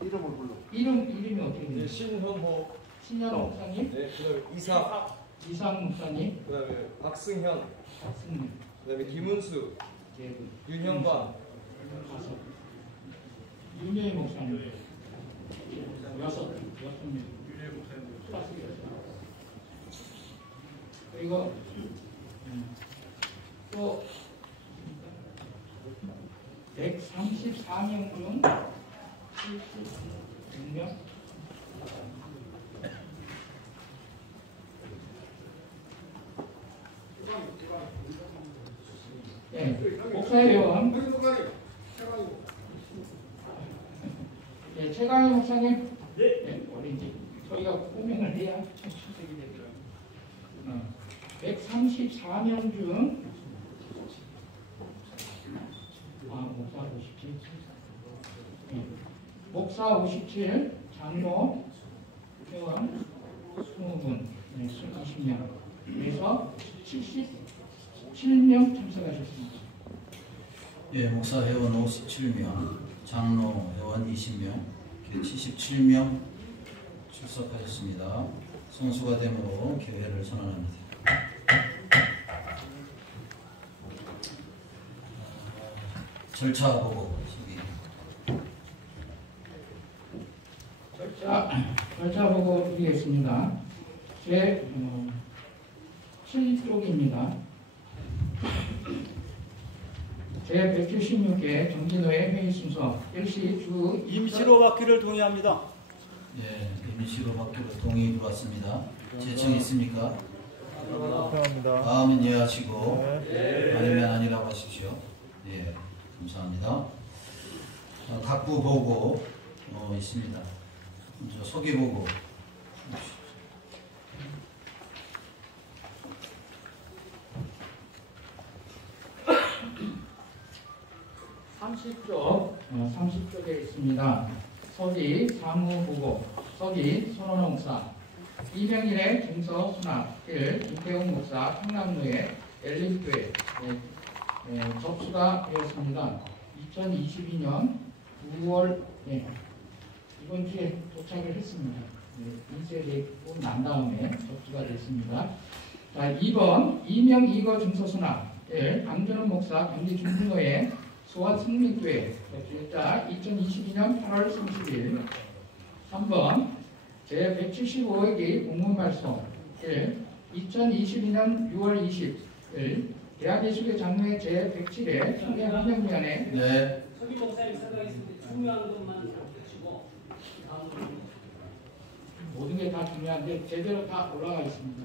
이름을 불러. 이름이 어떻게 돼요? 신현호. 신현호 목사님. 네, 그다음에 이상 목사님. 그다음에 박승현. 그다음에 김은수. 네. 윤현관. 윤여희 목사님. 여섯 명. 그리고 또 134명 중 76명. 네, 목사회원. 네, 최강희 목사님. 네, 우리 이제 저희가 호명을 해야 출석이 되더라고요. 134명 중 목사 57, 네. 목사 57, 장로 회원 20분, 네, 20명. 그래서 77명 참석하셨습니다. 예, 목사 회원 57명, 장로 회원 20명, 77명 출석하셨습니다. 성수가 됨으로 개회를 선언합니다. 절차 보고 절차 보고 드리겠습니다. 제 7쪽입니다. 제 176개 정기노회 회의 순서 1시 주 임시로 받기를 동의합니다. 예, 임시로 받기로 동의 들어왔습니다. 제청 있습니까? 감사합니다. 다음은 예하시고 아니면 아니라고 하십시오. 예, 감사합니다. 각부 보고 있습니다. 먼저 소개 보고 30쪽에 있습니다. 서기 사무보고, 서기 손원호 목사, 이명일의 증서 수납 1, 김태웅 목사 청남로의 엘린교회 접수가 되었습니다. 2022년 9월 이번 주에 도착을 했습니다. 인쇄되고 난 다음에 접수가 됐습니다. 자, 2번 이명 이거 증서 수납 1, 강준원 목사 경기 중등호의 수원 승리교회 일자 2022년 8월 30일. 3번 제175회기 공문 발송 1, 2022년 6월 20일 대한예술의 장로회 제107회 총회 환영위원회. 네. 서기 목사님 생각했습니다. 중요한 것만 주시고 모든 게 다 중요한데 제대로 다 올라가 있습니다.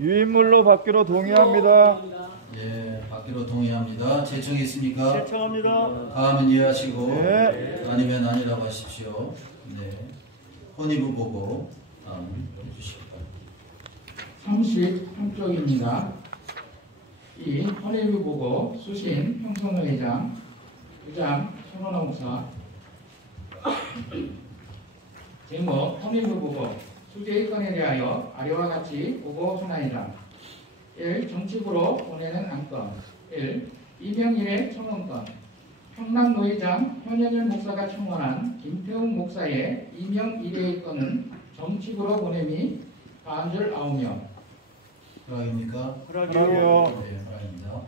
유인물로 받기로 동의합니다. 예, 받기로 동의합니다. 제청이 있습니까? 제청합니다. 다음은 이해하시고 네. 아니면 아니라고 하십시오. 네. 혼입을 보고 다음 해주시기 바랍니다. 33쪽입니다. 이 헌일부 보고 수신 평선회장 의장 손원호 목사 제목 헌일부 보고 수재의 건에 대하여 아래와 같이 보고 하나이다. 1. 정치부로 보내는 안건 1. 이명일의 청원권, 평남노회장 현현일 목사가 청원한 김태웅 목사의 이명 1회의 건은 정칙으로 보냄이 가한줄 9명. 허락입니까? 허락이요. 네, 허락입니다.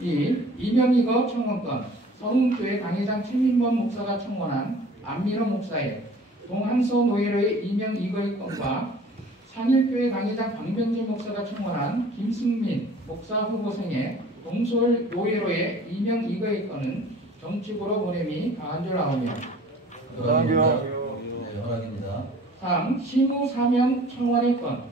2. 이명이거 청원권, 서흥교회 당회장 최민범 목사가 청원한 안민호 목사의 동한서 노예로의 이명 2거의 건과 상일교회 당회장 강병재 목사가 청원한 김승민 목사 후보생의 동서울 노예로의 이명 2거의 건은 정칙으로 보냄이 가한 줄 9명. 허락입니다. 네, 허락입니다. 3. 시무 사명 청원의 건,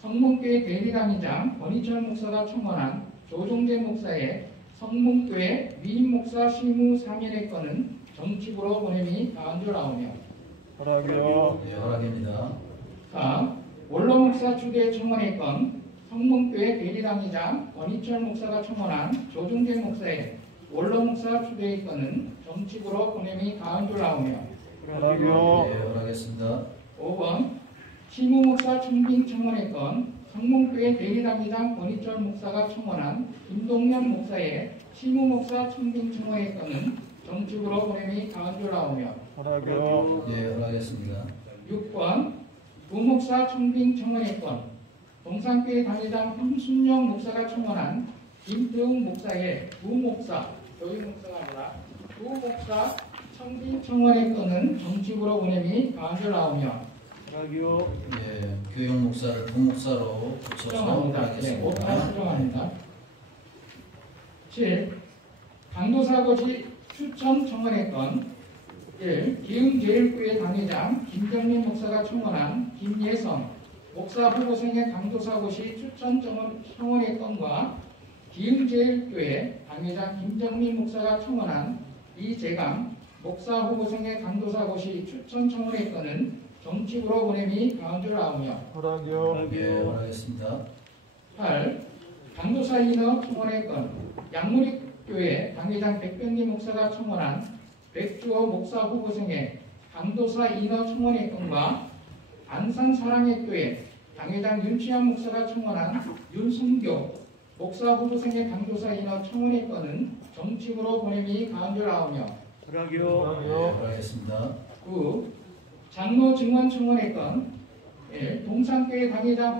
성문교회 대리당회장 권희철 목사가 청원한 조종대 목사의 성문교회 위임 목사 시무 사면의 건은 정칙으로 보냄이 가한 줄 9명. 허락이요. 네, 허락입니다. 4. 원로 목사 주대 청원의 건, 성문교회 대리당회장 권희철 목사가 청원한 조종대 목사의 원로 목사 주대의 건은 정칙으로 보냄이 가한 줄 9명. 허락이요. 네, 허락했습니다. 5번 시무 목사 청빙 청원의 건, 성문교회 대리당회장 권희철 목사가 청원한 김동현 목사의 시무 목사 청빙 청원의 건은 정칙으로 보냄이 가한 줄 9명. 허락이요. 네, 허락했습니다. 6번 부목사 청빙 청원의 건, 동산교회 당회장 홍순영 목사가 청원한 김태웅 목사의 부목사, 교육 목사가 아니라 부목사 청빙 청원의 건은 정칙으로 보냄이 가한 줄 9명. 허락이요. 예, 교육 목사를 부목사로 붙여서 수정합니다. 네, 하겠습니다. 5파 수정합니다. 7. 강도사고시 추천 청원의 건, 1. 기흥제일교회 당회장 김정민 목사가 청원한 김예성 목사 후보생의 강도사고시 추천 청원의 건과 기흥제일교회 당회장 김정민 목사가 청원한 이재강 목사 후보생의 강도사고시 추천 청원의 건은 정칙으로 보냄이 가한 줄 9명. 허락이요. 네, 허락했습니다. 8. 강도사 인허 청원의 건, 양무리교회 당회장 백병기 목사가 청원한 백주호 목사 후보생의 강도사 인허 청원의 건과 안산사랑의교회 당회장 윤치환 목사가 청원한 윤순교 목사 후보생의 강도사 인허 청원의 건은 정칙으로 보냄이 가한 줄 9명. 허락이요. 네, 허락했습니다. 9. 장로 증원 청원의 건, 1. 동산교회 당회장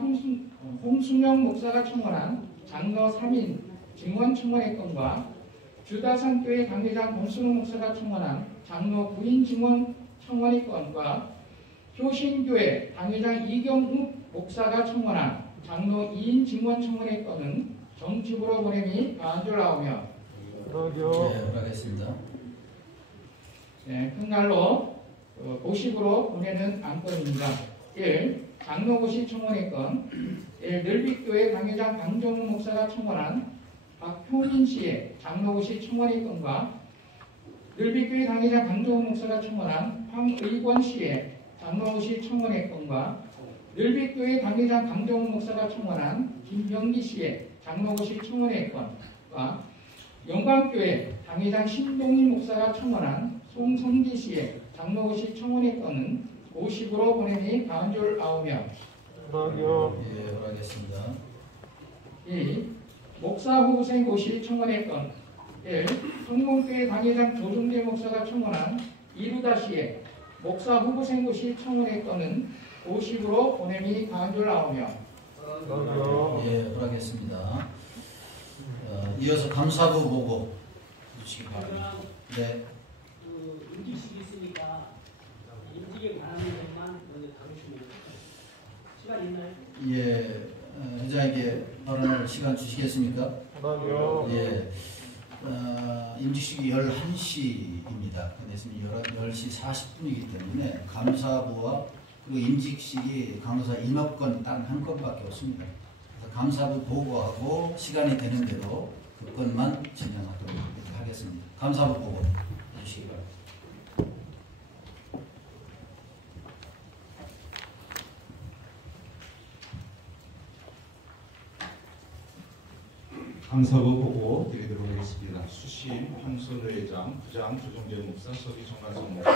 홍순영 목사가 청원한 장로 3인 증원 청원의 건과 주다산교회 당회장 권순호 목사가 청원한 장로 9인 증원 청원의 건과 효신교회 당회장 이경욱 목사가 청원한 장로 2인 증원 청원의 건은 정칙으로 보냄이 가한 줄 9명. 허락이요. 네, 허락했습니다. 네, 큰날로 고식으로 보내는 안건입니다. 1. 장로고시 청원의 건, 1. 늘빛교회 당회장 강정우 목사가 청원한 박효민 씨의 장로고시 청원의 건과 늘빛교회 당회장 강정우 목사가 청원한 황의권 씨의 장로고시 청원의 건과 늘빛교회 당회장 강정우 목사가 청원한 김병기 씨의 장로고시 청원의 건과 영광교회 당회장 신동희 목사가 청원한 송성기 씨의 장로고시 청원의 건은 고식으로 보냄이 가한 줄 9명. 허락이요. 예, 허락했습니다. 2. 목사 후보생 고시 청원의 건, 1. 성문교회 당회장 조종대 목사가 청원한 이루다 씨의 목사 후보생 고시 청원의 건은 고식으로 보냄이 가한 줄 9명. 허락이요. 예, 허락했습니다. 이어서 감사부 보고 주시기 바랍니다. 네. 임직식이 있으니까 임직에 관한 것만 먼저 다루시면 시간 있나요? 예, 회장에게 발언할 시간 주시겠습니까? 허락이요. 예, 임직식이 11시입니다. 그래서 10시 40분이기 때문에 감사부와 그리고 임직식이 강사 인업건 딱 한 건밖에 없습니다. 그래서 감사부 보고하고 시간이 되는 대로 그 건만 진행하도록 하겠습니다. 감사부 보고 해주시기 바랍니다. 감사부 보고 드리도록 하겠습니다. 수심 황선회장, 부장 조정재 목사, 서기 정관성 목사.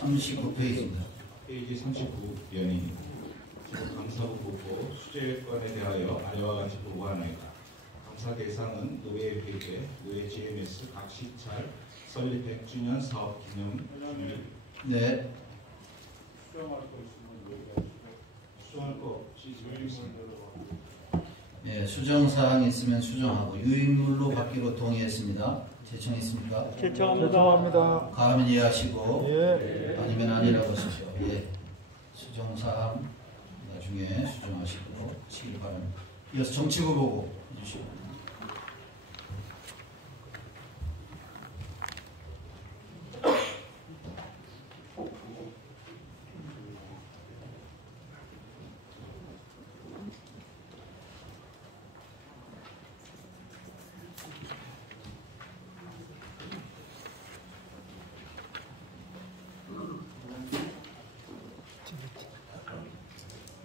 39페이지입니다. 페이지 39면입니다. 감사부 보고 수재권에 대하여 아래와 같이 보고하나이다. 감사 대상은 노예회계, 노예 GMS 각 시찰 설립 100주년 사업 기념 준비. 네. 수정할 거 예, 수정사항이 있으면 수정하고 유인물로 받기로 동의했습니다. 제청 있습니까? 제청합니다. 가면 이해하시고 예. 아니면 아니라고 하십시오. 예. 수정사항 나중에 수정하시고 치기 바랍니다. 이어서 정치부 보고 해주시고.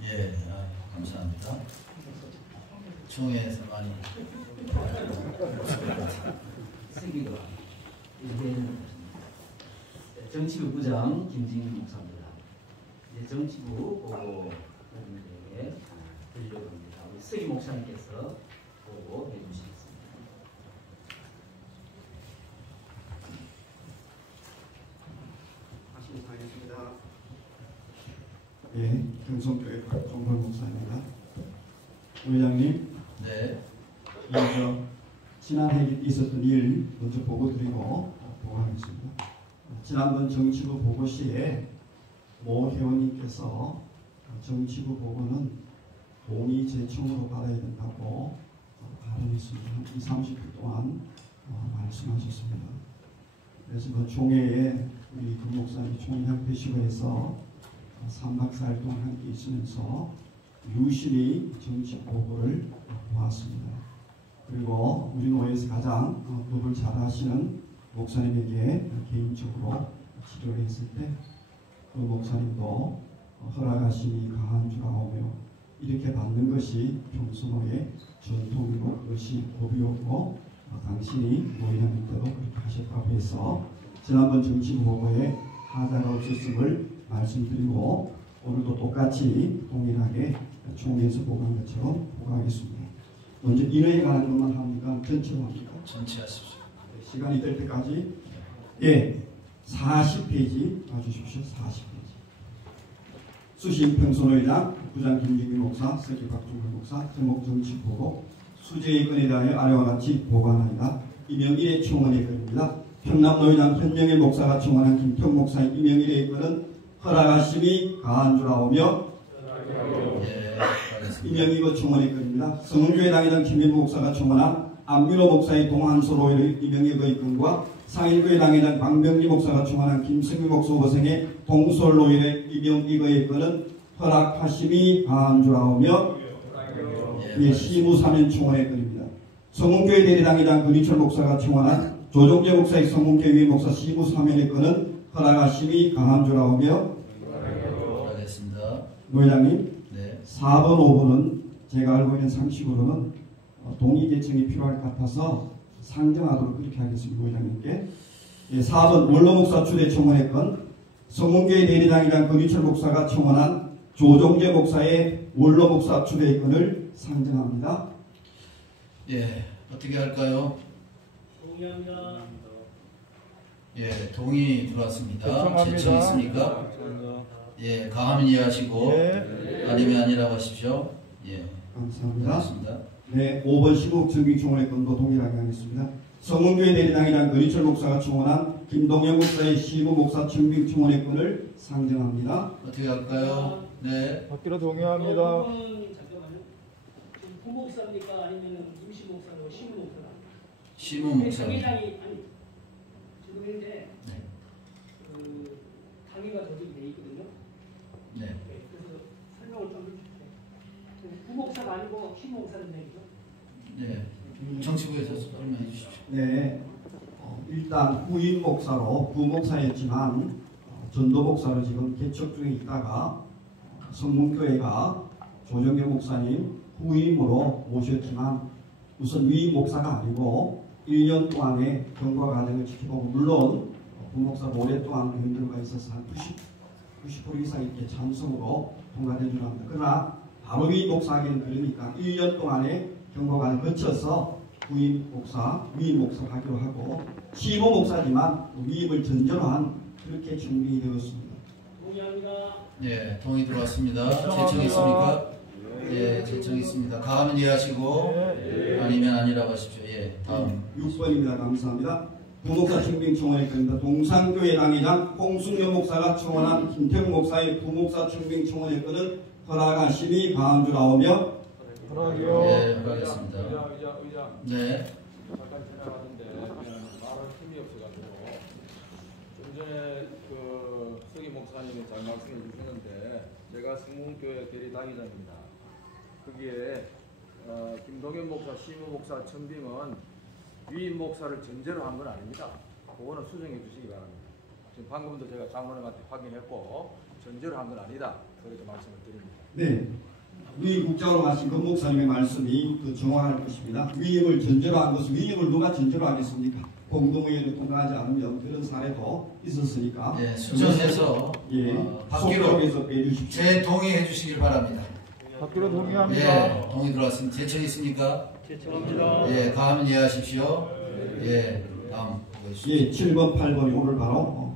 예, 감사합니다. 총회에서 많이 승기가 정치부 부장 김진규 목사입니다. 이제 정치부 보고 여러분들에게 드리려고 합니다. 우리 승기 목사님께서 보고 해주시겠습니다. 예, 경성교회 박종벌 목사입니다. 회장님, 네. 먼저 지난해 있었던 일 먼저 보고 드리고 보고하겠습니다. 지난번 정치부 보고 시에 모 회원님께서 정치부 보고는 동의 제청으로 받아야 된다고 발언했습니다. 한 20, 30분 동안 말씀하셨습니다. 그래서 그 종회에 우리 그 목사님 총회협회시고에서 3박 4일 동안 함께 있으면서 유심히 정치 보고를 보았습니다. 그리고 우리 노예에서 가장 법을 잘 하시는 목사님에게 개인적으로 치료를 했을 때 그 목사님도 허락하심이 강한 줄 아오며 이렇게 받는 것이 평소노예 전통이고 그것이 법이었고 당신이 노예하는 때도 그렇게 하셨다고 해서 지난번 정치 보고에 하자가 없었음을 말씀드리고 오늘도 똑같이 동일하게 총회에서 보고한 것처럼 보고하겠습니다. 먼저 인회에 관한 것만 합니까? 전체로 합니까? 전체 하십시오. 시간이 될 때까지 예, 40페이지 봐주십시오. 40페이지. 수심 평소노회장 부장 김진규 목사, 서기 박종걸 목사, 제목 정치 보고 수재의 건에 대하여 아래와 같이 보고하나이다. 이명일의 청원의 건입니다. 평남노회장 현명일 목사가 청원한 김평 목사의 이명일의 건은 허락하심이 강한 줄 아오며 이명희고 청원의 건입니다. 성은교회 당회장 김일부 목사가 청원한 안민호 목사의 동한소로의 이명희의 건과 상일교회 당회장 박명리 목사가 청원한 김승규 목사 후보생의 동솔로일의 이명희의 건은 허락하심이 강한 줄 아오며 시무사면 청원의 건입니다. 성문교회 대리당회장 근희철 목사가 청원한 조종재 목사의 성문교회 목사 시무사면의 건은 허락하심이 강한 줄 아오며 노회장님, 네. 4번, 5번은 제가 알고 있는 상식으로는 동의계청이 필요할 것 같아서 상정하도록 그렇게 하겠습니다. 노회장님께. 예, 4번 원로목사 추대 청원의 건 성문교회 대리당회장 근희철 목사가 청원한 조종재 목사의 원로목사 추대의 건을 상정합니다. 예, 어떻게 할까요? 동의합니다. 예, 동의 들어왔습니다. 제청 있습니까? 예, 강하면 이해하시고 아니면 아니라고 하십시오. 예, 감사합니다. 네, 5번 시국 정기 총원의 건도 동일하게 하겠습니다. 성문교회 대리당회장 근희철 목사가 청원한 김동영 목사의 시무 목사 정기 총원의 건을 상정합니다. 어떻게 할까요? 네, 받기로 동의합니다. 잠깐만요. 지금 부목사입니까 아니면 임시 목사로 시무 목사나? 시무 목사. 당회장이 아니 지금 했는데 그 당회가 조직이 돼 있거든요. 네. 그래서 설명을 좀 해주세요. 부목사가 아니고 시목사는 얘기죠? 네. 정치부에서 설명해 주십시오. 네. 일단 후임 목사로 부목사였지만 전도 목사로 지금 개척 중에 있다가 성문교회가 조정교 목사님 후임으로 모셨지만 우선 위임 목사가 아니고 1년 동안의 경과 과정을 지켜보고 물론 부목사 오랫동안 연결가 있어서 한 90% 이상 이렇게 찬성으로 통과된 줄 압니다. 그러나 바로 위 목사에게는 그러니까 1년 동안의 경과 과정을 거쳐서 부임 목사, 위임 목사 하기로 하고 시모 목사지만 위임을 전제로 한 그렇게 준비되었습니다. 동의합니다. 예, 동의 들어왔습니다. 제청 있습니까? 예, 제청 있습니다. 가하면 이해하시고 아니면 아니라고 하십시오. 예, 다음 6번입니다. 감사합니다. 부목사 청빙 청원의 건입니다. 동산교회 당회장 홍순영 목사가 청원한 김태웅 목사의 부목사 청빙 청원의 건은 허락하심이 강한 줄 아오며 예, 허락하겠습니다. 네. 잠깐 지나가는데 말할 힘이 없어가지고 좀 전에 그 서기 목사님이 잘 말씀해 주셨는데 제가 성문교회 계리 당회장입니다. 거기에 김동현 목사, 시무 목사 청빙은 위임 목사를 전제로 한 건 아닙니다. 그거는 수정해 주시기 바랍니다. 지금 방금도 제가 장로님한테 확인했고 전제로 한 건 아니다. 그렇게 말씀을 드립니다. 네. 위임 국장으로 하신 그 목사님의 말씀이 그 정확할 것입니다. 위임을 전제로 한 것은 위임을 누가 전제로 하겠습니까? 공동의회를 통과하지 않으면 그런 사례도 있었으니까. 예, 수정해서 속도에서 빼주십시오. 제 동의해 주시길 바랍니다. 받기로 동의합니다. 예, 동의 들어왔습니다. 제청 있습니까? 제청합니다. 예, 가하면 이해하십시오. 예, 다음 보겠습니다. 예, 7번, 8번이 오늘 바로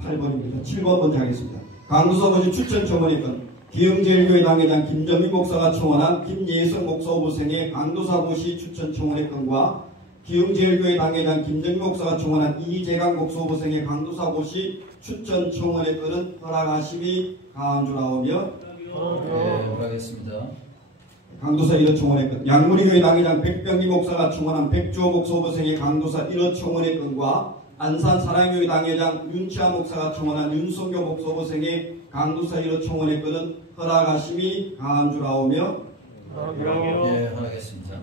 8번입니다. 7번 먼저 하겠습니다. 강두서버지 추천 청원의 건 기흥제일교회 당회장 김정민 목사가 청원한 김예성 목사 후보생의 강도사고시 추천 청원의 건과 기흥제일교회 당회장 김정민 목사가 청원한 이재강 목사 후보생의 강도사고시 추천 청원의 건은 허락하심이 강한 줄 아오며 예, 허락하겠습니다. 강도사 1호 청원의 건 양무리교회 당회장 백병기 목사가 청원한 백주호 목사 후보생의 강도사 1호 청원의 건과 안산 사랑교회 당회장 윤치아 목사가 청원한 윤성교 목사 후보생의 강도사 1호 청원의 건은 허락하심이 강한 줄 아오며 예, 허락하겠습니다.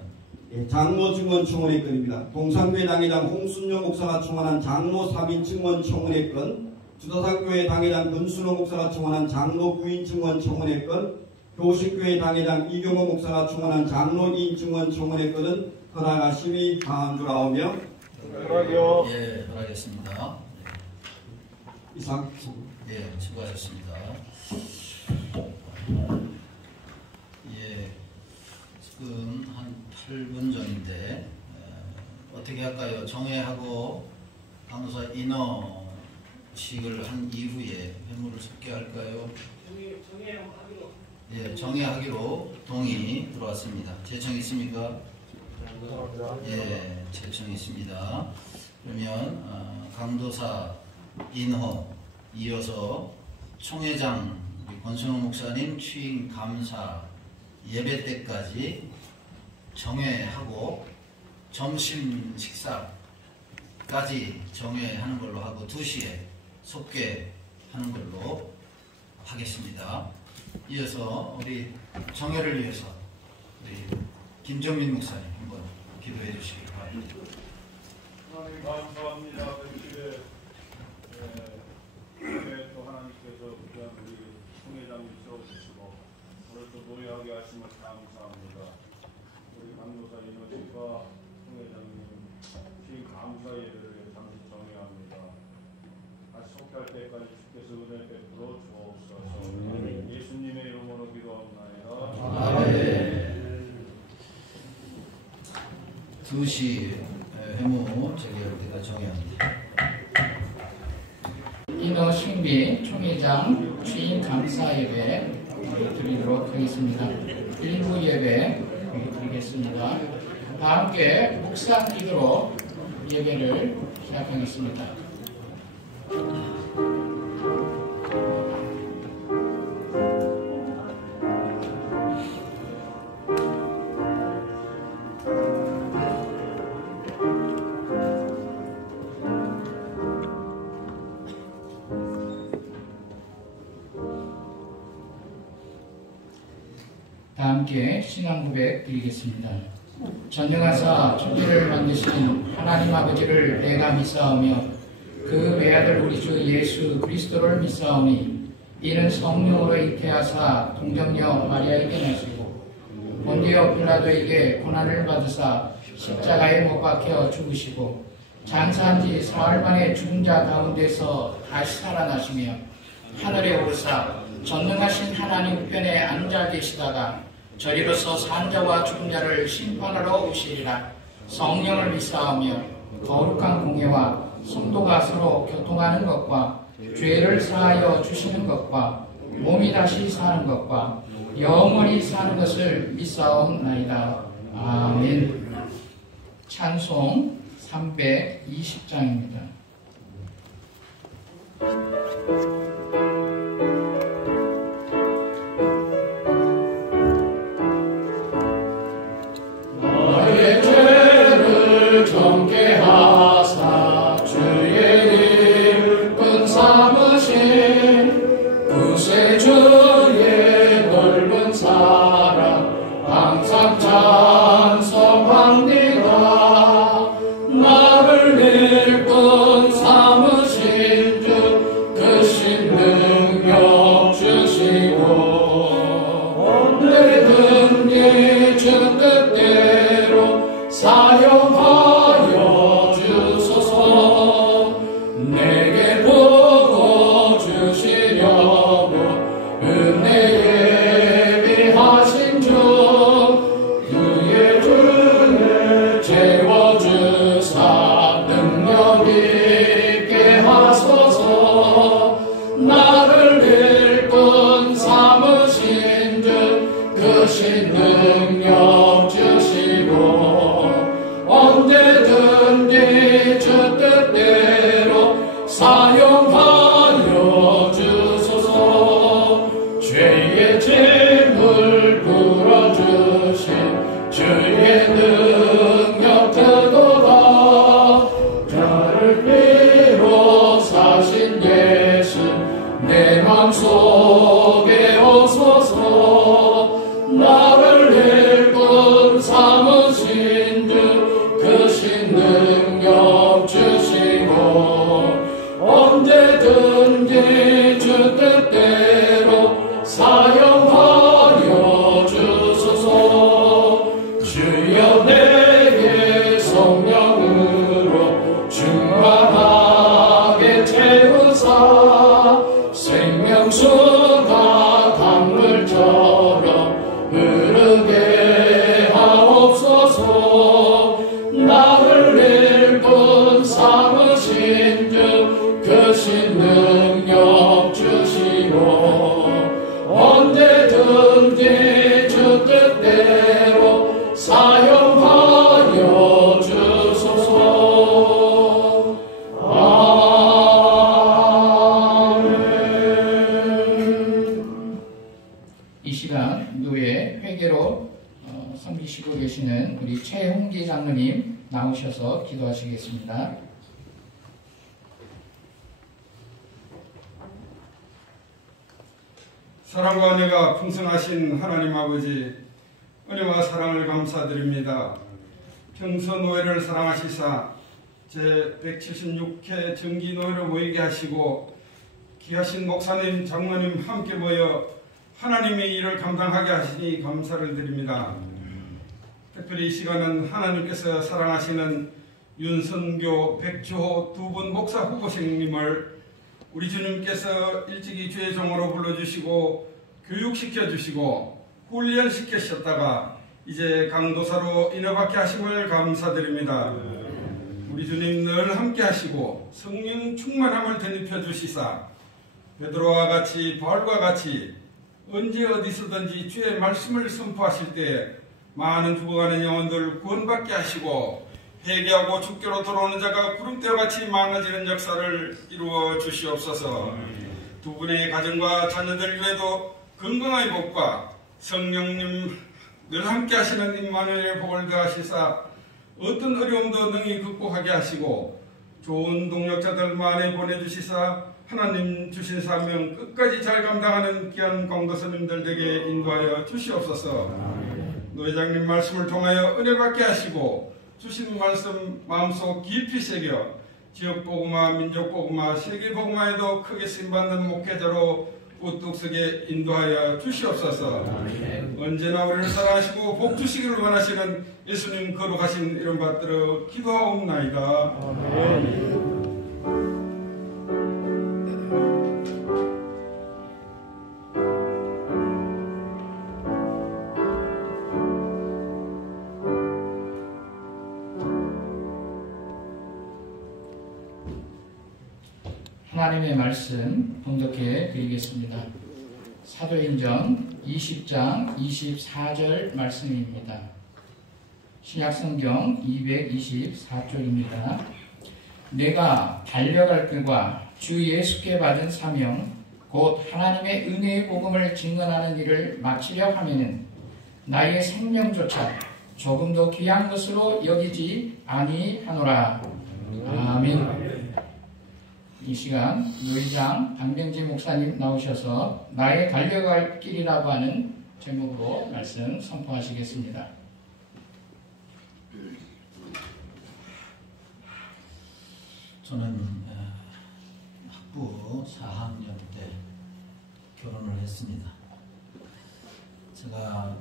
예, 장로 증원 청원의 건입니다. 동산교회 당회장 홍순영 목사가 청원한 장로 3인 증원 청원의 건 주도산교회 당회장 권순호 목사가 청원한 장로 9인 증원 청원의 건 교식교회 당회장 이경호 목사가 청원한 장로 2인 증원 청원의 건은 허락하심이 강한 줄 아오며 예, 허락하겠습니다. 이상. 예, 수고하셨습니다. 예, 지금 한 8분 전인데 어떻게 할까요? 정회하고 강도사 인허식을 한 이후에 회무를 섭개할까요? 예, 정회하기로 동의 들어왔습니다. 제청 있습니까? 예, 제청 있습니다. 그러면 강도사 인허 이어서 총회장 권순호 목사님 취임 감사 예배 때까지 정회하고 점심 식사까지 정회하는 걸로 하고 2시에 속개하는 걸로 하겠습니다. 이어서 우리 정회를 위해서 우리 김정민 목사님 한번 기도해 주시기 바랍니다. 하나님 감사합니다. 또 하나님께서 귀한 우리 총회장님 세워주시고 오늘 또 노예하게 하심을 감사합니다. 우리 강도사 인호식과 총회장님 취임 감사 예배를 잠시 정회합니다. 다시 속할 때까지 주께서 은혜 베풀어 주옵소서. 예수님의 이름으로 기도합나이다. 아멘. 2시 회무 재개할 때까지 정회합니다. 인허 신비 총회장 취임 감사 예배 드리도록 하겠습니다. 1부 예배 드리겠습니다. 다 함께 묵상 기도로 예배를 시작하겠습니다. 다 함께 신앙 고백 드리겠습니다. 전능하사 천지를 만드신 하나님 아버지를 내가 믿사오며 그 외아들 우리 주 예수 그리스도를 믿사오니 이는 성령으로 잉태하사 동정녀 마리아에게 나시고 본디오 빌라도에게 고난을 받으사 십자가에 못 박혀 죽으시고 장사한 지 사흘 만에 죽은 자 가운데서 다시 살아나시며 하늘에 오르사 전능하신 하나님 우편에 앉아 계시다가 저리로서 산 자와 죽은 자를 심판하러 오시리라. 성령을 믿사오며 거룩한 공예와 성도가 서로 교통하는 것과 죄를 사하여 주시는 것과 몸이 다시 사는 것과 영원히 사는 것을 믿사옵나이다. 아멘. 찬송 320장입니다. 나의 죄를 정케 하사 주의 일꾼 삼으신 구세주의 넓은 사랑 항상 찬송합니다. 나를 일꾼 삼으신 주 크신 능력 주시고 언제든지 주 뜻대로 사용하여 주소서. 내게 보고 주시려고 은혜 예비하신 주 그의 주를 채워주사 능력 있게 하소서. 나를 일꾼 삼으신 주 크신 능력 주시고 언제든지 주 뜻대로 사용하여 주소서. 죄의 짐을 풀어주신 주의 능력 크도다. 나를 위로 사신 예수 내 맘속에 오소서. 나를 일꾼 삼으신 주 크신 능력 주시고 언제든지 주 뜻대로 사용하여 주소서. 주여 내게 성령으로 충만하게 채우사 생명수가 강물처럼 흐르게 하옵소서. 나를 일꾼 삼으신 주 크신 능력 주시고 언제든지 주 뜻대로 사용하여 주소서. 아멘. 이 시간 노예 회개로 섬기시고 계시는 우리 최홍기 장로님 나오셔서 기도하시겠습니다. 사랑과 은혜가 풍성하신 하나님 아버지, 은혜와 사랑을 감사드립니다. 평소 노예를 사랑하시사 제176회 정기 노예를 모이게 하시고 귀하신 목사님, 장로님 함께 모여 하나님의 일을 감당하게 하시니 감사를 드립니다. 특별히 이 시간은 하나님께서 사랑하시는 윤선교, 백주호 두 분 목사 후보생님을 우리 주님께서 일찍이 주의 종으로 불러주시고 교육시켜주시고 훈련시키셨다가 이제 강도사로 인허받게 하심을 감사드립니다. 우리 주님 늘 함께 하시고 성령 충만함을 덧입혀 주시사 베드로와 같이 바울과 같이 언제 어디서든지 주의 말씀을 선포하실 때 많은 죽어가는 영혼들 구원받게 하시고 회개하고 주께로 돌아오는 자가 구름대와 같이 많아지는 역사를 이루어 주시옵소서. 두 분의 가정과 자녀들 위에도 건강의 복과 성령님 늘 함께 하시는 임마누엘의 복을 더하시사 어떤 어려움도 능히 극복하게 하시고 좋은 동력자들 많이 보내주시사 하나님 주신 사명 끝까지 잘 감당하는 귀한 강도사님들에게 인도하여 주시옵소서. 노회장님 말씀을 통하여 은혜 받게 하시고 주신 말씀 마음속 깊이 새겨 지역복음화, 민족복음화, 세계복음화에도 크게 쓰임받는 목회자로 우뚝 서게 인도하여 주시옵소서. 언제나 우리를 사랑하시고 복 주시기를 원하시는 예수님 거룩하신 이름 받들어 기도하옵나이다. 하나님의 말씀 봉독해 드리겠습니다. 사도행전 20장 24절 말씀입니다. 신약성경 224쪽입니다. 내가 달려갈 길과 주 예수께 받은 사명 곧 하나님의 은혜의 복음을 증언하는 일을 마치려 하면은 나의 생명조차 조금도 귀한 것으로 여기지 아니하노라. 아멘. 이 시간 노회장 강병진 목사님 나오셔서 나의 달려갈 길이라고 하는 제목으로 말씀 선포하시겠습니다. 저는 학부 4학년 때 결혼을 했습니다. 제가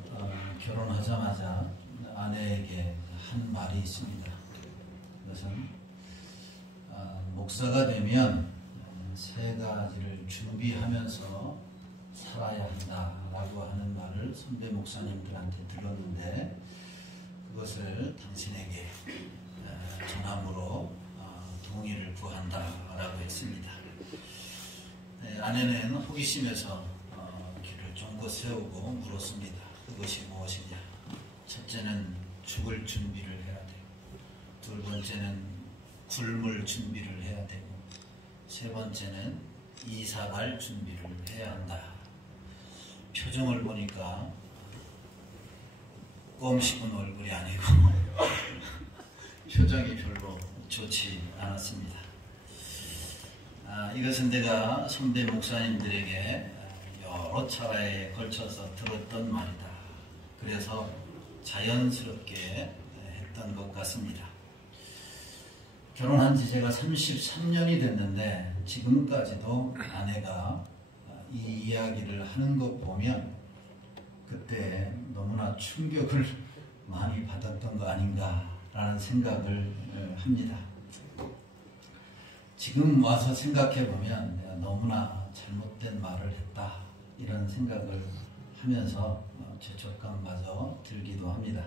결혼하자마자 아내에게 한 말이 있습니다. 그것은 목사가 되면 세 가지를 준비하면서 살아야 한다라고 하는 말을 선배 목사님들한테 들었는데 그것을 당신에게 전함으로 동의를 구한다라고 했습니다. 아내는 호기심에서 귀를 쫑긋 세우고 물었습니다. 그것이 무엇이냐? 첫째는 죽을 준비를 해야 되고, 두 번째는 굶을 준비를 해야 되고, 세 번째는 이사갈 준비를 해야 한다. 표정을 보니까 껌 씹은 얼굴이 아니고 표정이 별로 좋지 않았습니다. 이것은 내가 선배 목사님들에게 여러 차례에 걸쳐서 들었던 말이다. 그래서 자연스럽게 했던 것 같습니다. 결혼한 지 제가 33년이 됐는데 지금까지도 아내가 이 이야기를 하는 것 보면 그때 너무나 충격을 많이 받았던 거 아닌가라는 생각을 합니다. 지금 와서 생각해보면 내가 너무나 잘못된 말을 했다 이런 생각을 하면서 죄책감마저 들기도 합니다.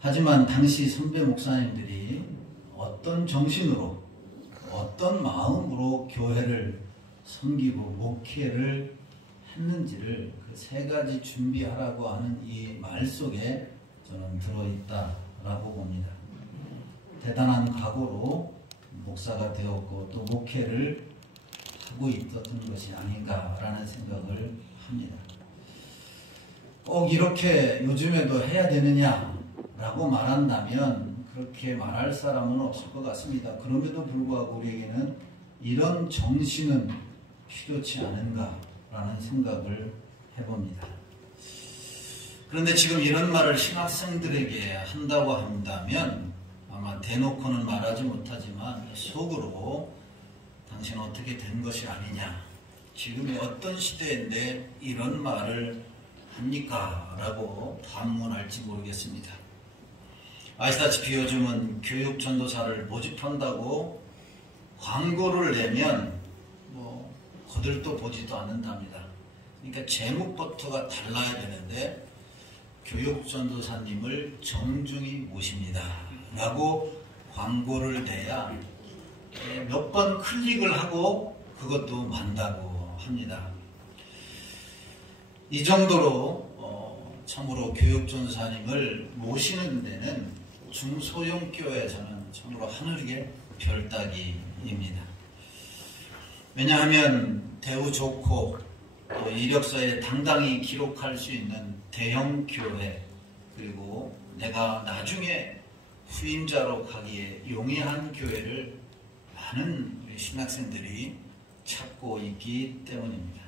하지만 당시 선배 목사님들이 어떤 정신으로 어떤 마음으로 교회를 섬기고 목회를 했는지를 그 세 가지 준비하라고 하는 이 말 속에 저는 들어있다라고 봅니다. 대단한 각오로 목사가 되었고 또 목회를 하고 있었던 것이 아닌가라는 생각을 합니다. 꼭 이렇게 요즘에도 해야 되느냐라고 말한다면 그렇게 말할 사람은 없을 것 같습니다. 그럼에도 불구하고 우리에게는 이런 정신은 필요치 않은가라는 생각을 해봅니다. 그런데 지금 이런 말을 신학생들에게 한다고 한다면 아마 대놓고는 말하지 못하지만 속으로 당신 어떻게 된 것이 아니냐, 지금이 어떤 시대인데 이런 말을 합니까? 라고 반문할지 모르겠습니다. 아시다시피 요즘은 교육 전도사를 모집한다고 광고를 내면 거들떠 보지도 않는답니다. 그러니까 제목부터가 달라야 되는데 교육 전도사님을 정중히 모십니다 라고 광고를 내야 몇 번 클릭을 하고 그것도 만다고 합니다. 이 정도로 참으로 교육 전도사님을 모시는 데는 중소형 교회에서는 참으로 하늘의 별따기입니다. 왜냐하면 대우 좋고 또 이력서에 당당히 기록할 수 있는 대형 교회, 그리고 내가 나중에 후임자로 가기에 용이한 교회를 많은 우리 신학생들이 찾고 있기 때문입니다.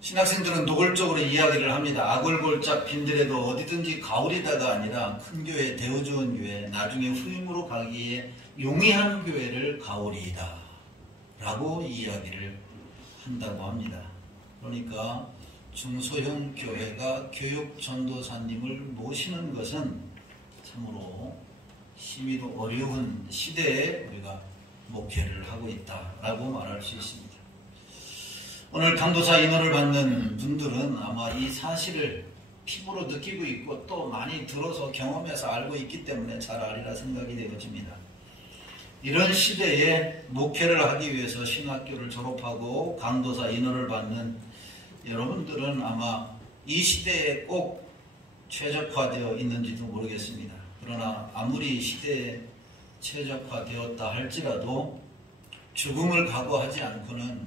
신학생들은 노골적으로 이야기를 합니다. 아골골짝 빈들에도 어디든지 가오리다가 아니라 큰 교회, 대우 좋은 교회, 나중에 후임으로 가기에 용이한 교회를 가오리이다 라고 이야기를 한다고 합니다. 그러니까 중소형 교회가 교육 전도사님을 모시는 것은 참으로 심히도 어려운 시대에 우리가 목회를 하고 있다라고 말할 수 있습니다. 오늘 강도사 인원을 받는 분들은 아마 이 사실을 피부로 느끼고 있고 또 많이 들어서 경험해서 알고 있기 때문에 잘 알리라 생각이 되어집니다. 이런 시대에 목회를 하기 위해서 신학교를 졸업하고 강도사 인허를 받는 여러분들은 아마 이 시대에 꼭 최적화되어 있는지도 모르겠습니다. 그러나 아무리 시대에 최적화되었다 할지라도 죽음을 각오하지 않고는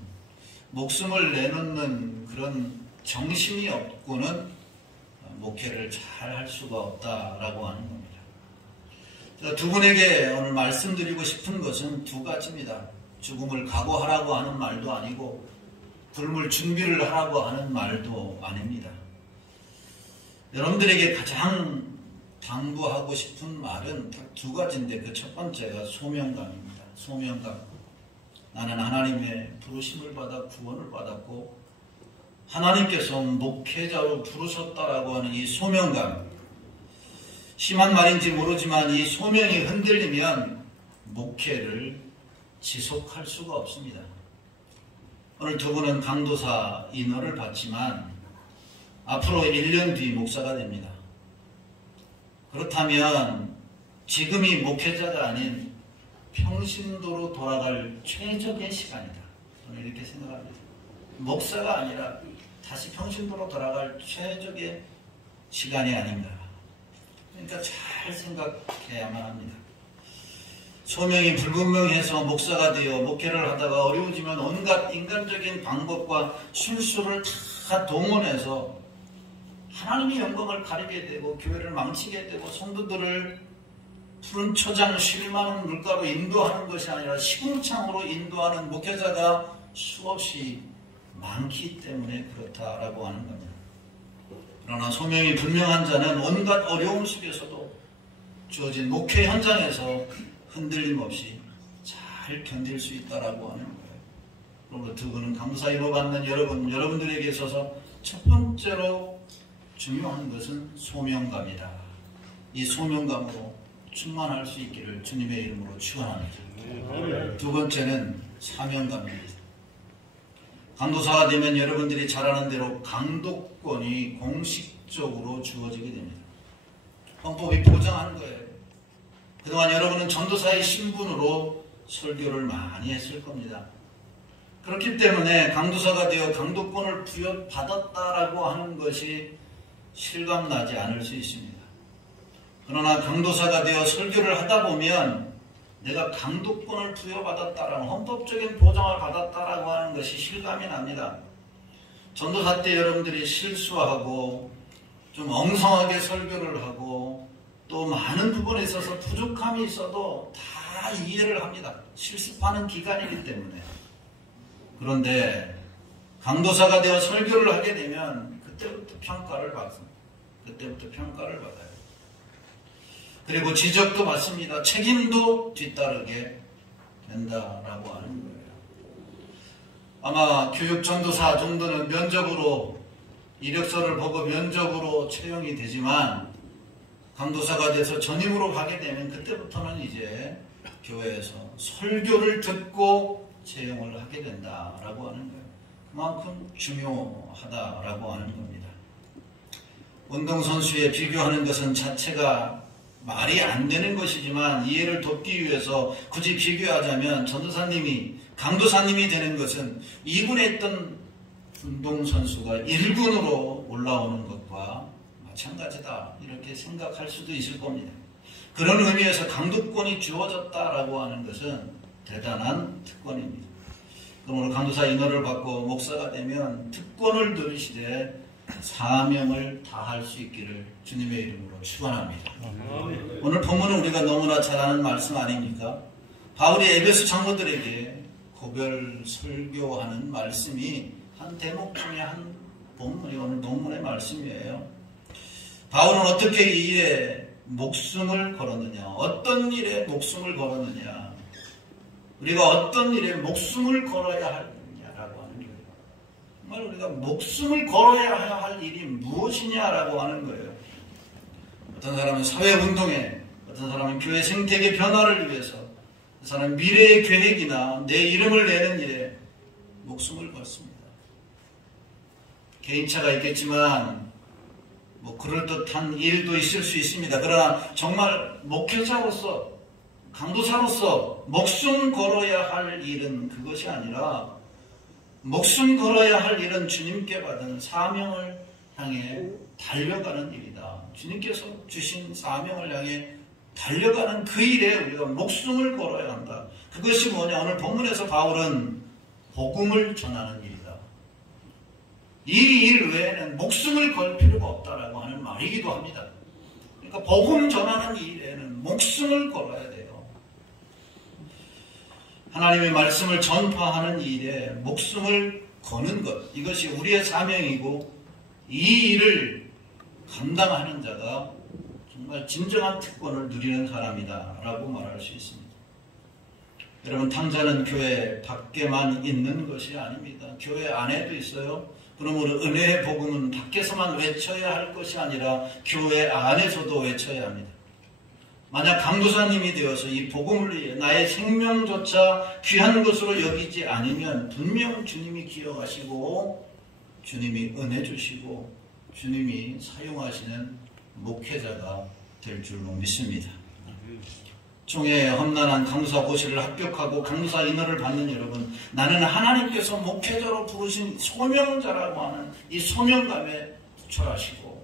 목숨을 내놓는 그런 정신이 없고는 목회를 잘 할 수가 없다라고 하는 겁니다. 두 분에게 오늘 말씀드리고 싶은 것은 두 가지입니다. 죽음을 각오하라고 하는 말도 아니고 굶을 준비를 하라고 하는 말도 아닙니다. 여러분들에게 가장 당부하고 싶은 말은 딱 두 가지인데 그 첫 번째가 소명감입니다. 소명감. 나는 하나님의 부르심을 받아 구원을 받았고 하나님께서 목회자로 부르셨다라고 하는 이 소명감. 심한 말인지 모르지만 이 소명이 흔들리면 목회를 지속할 수가 없습니다. 오늘 두 분은 강도사 인허를 받지만 앞으로 1년 뒤 목사가 됩니다. 그렇다면 지금이 목회자가 아닌 평신도로 돌아갈 최적의 시간이다. 저는 이렇게 생각합니다. 목사가 아니라 다시 평신도로 돌아갈 최적의 시간이 아닌가. 그러니까 잘 생각해야만 합니다. 소명이 불분명해서 목사가 되어 목회를 하다가 어려워지면 온갖 인간적인 방법과 술수를 다 동원해서 하나님의 영광을 가리게 되고 교회를 망치게 되고 성도들을 푸른 초장 쉴 만한 물가로 인도하는 것이 아니라 시궁창으로 인도하는 목회자가 수없이 많기 때문에 그렇다라고 하는 겁니다. 그러나 소명이 분명한 자는 온갖 어려움 속에서도 주어진 목회 현장에서 흔들림 없이 잘 견딜 수 있다라고 하는 거예요. 그러므로 두 분은 강도사 인허 받는 여러분들에게 있어서 첫 번째로 중요한 것은 소명감이다. 이 소명감으로 충만할 수 있기를 주님의 이름으로 축원합니다. 두 번째는 사명감입니다. 강도사가 되면 여러분들이 잘 아는 대로 강독권이 공식적으로 주어지게 됩니다. 헌법이 보장하는 거예요. 그동안 여러분은 전도사의 신분으로 설교를 많이 했을 겁니다. 그렇기 때문에 강도사가 되어 강독권을 부여받았다라고 하는 것이 실감나지 않을 수 있습니다. 그러나 강도사가 되어 설교를 하다 보면 내가 강독권을 부여받았다라는 헌법적인 보장을 받았다라고 하는 것이 실감이 납니다. 전도사 때 여러분들이 실수하고 좀 엉성하게 설교를 하고 또 많은 부분에 있어서 부족함이 있어도 다 이해를 합니다. 실습하는 기간이기 때문에. 그런데 강도사가 되어 설교를 하게 되면 그때부터 평가를 받습니다. 그때부터 평가를 받아요. 그리고 지적도 받습니다. 책임도 뒤따르게 된다라고 하는 거예요. 아마 교육전도사 정도는 면접으로 이력서를 보고 면접으로 채용이 되지만 강도사가 돼서 전임으로 가게 되면 그때부터는 이제 교회에서 설교를 듣고 채용을 하게 된다라고 하는 거예요. 그만큼 중요하다라고 하는 겁니다. 운동선수에 비교하는 것은 자체가 말이 안 되는 것이지만 이해를 돕기 위해서 굳이 비교하자면 전도사님이 강도사님이 되는 것은 2군에 있던 운동선수가 1군으로 올라오는 것과 마찬가지다 이렇게 생각할 수도 있을 겁니다. 그런 의미에서 강독권이 주어졌다라고 하는 것은 대단한 특권입니다. 그러므로 강도사 인허를 받고 목사가 되면 특권을 누리시되 사명을 다할 수 있기를 주님의 이름으로 축원합니다. 오늘 본문은 우리가 너무나 잘 아는 말씀 아닙니까? 바울이 에베소 장로들에게 고별 설교하는 말씀이 한 대목 중에 한 본문이 오늘 본문의 말씀이에요. 바울은 어떻게 이 일에 목숨을 걸었느냐, 어떤 일에 목숨을 걸었느냐, 우리가 어떤 일에 목숨을 걸어야 하느냐라고 하는 거예요. 정말 우리가 목숨을 걸어야 할 일이 무엇이냐라고 하는 거예요. 어떤 사람은 사회운동에, 어떤 사람은 교회 생태계 변화를 위해서, 그 사람은 미래의 계획이나 내 이름을 내는 일에 목숨을 걸습니다. 개인차가 있겠지만 그럴듯한 일도 있을 수 있습니다. 그러나 정말 목회자로서 강도사로서 목숨 걸어야 할 일은 그것이 아니라 목숨 걸어야 할 일은 주님께 받은 사명을 향해 달려가는 일이다. 주님께서 주신 사명을 향해 달려가는 그 일에 우리가 목숨을 걸어야 한다. 그것이 뭐냐? 오늘 본문에서 바울은 복음을 전하는 일이다. 이 일 외에는 목숨을 걸 필요가 없다라고 하는 말이기도 합니다. 그러니까 복음 전하는 일에는 목숨을 걸어야 돼요. 하나님의 말씀을 전파하는 일에 목숨을 거는 것, 이것이 우리의 사명이고 이 일을 감당하는 자가 정말 진정한 특권을 누리는 사람이다 라고 말할 수 있습니다. 여러분, 탕자는 교회 밖에만 있는 것이 아닙니다. 교회 안에도 있어요. 그러므로 은혜의 복음은 밖에서만 외쳐야 할 것이 아니라 교회 안에서도 외쳐야 합니다. 만약 강도사님이 되어서 이 복음을 위해 나의 생명조차 귀한 것으로 여기지 않으면 분명 주님이 기억하시고 주님이 은혜 주시고 주님이 사용하시는 목회자가 될 줄로 믿습니다. 총회 험난한 강사 고시를 합격하고 강사 인허를 받는 여러분, 나는 하나님께서 목회자로 부르신 소명자라고 하는 이 소명감에 철하시고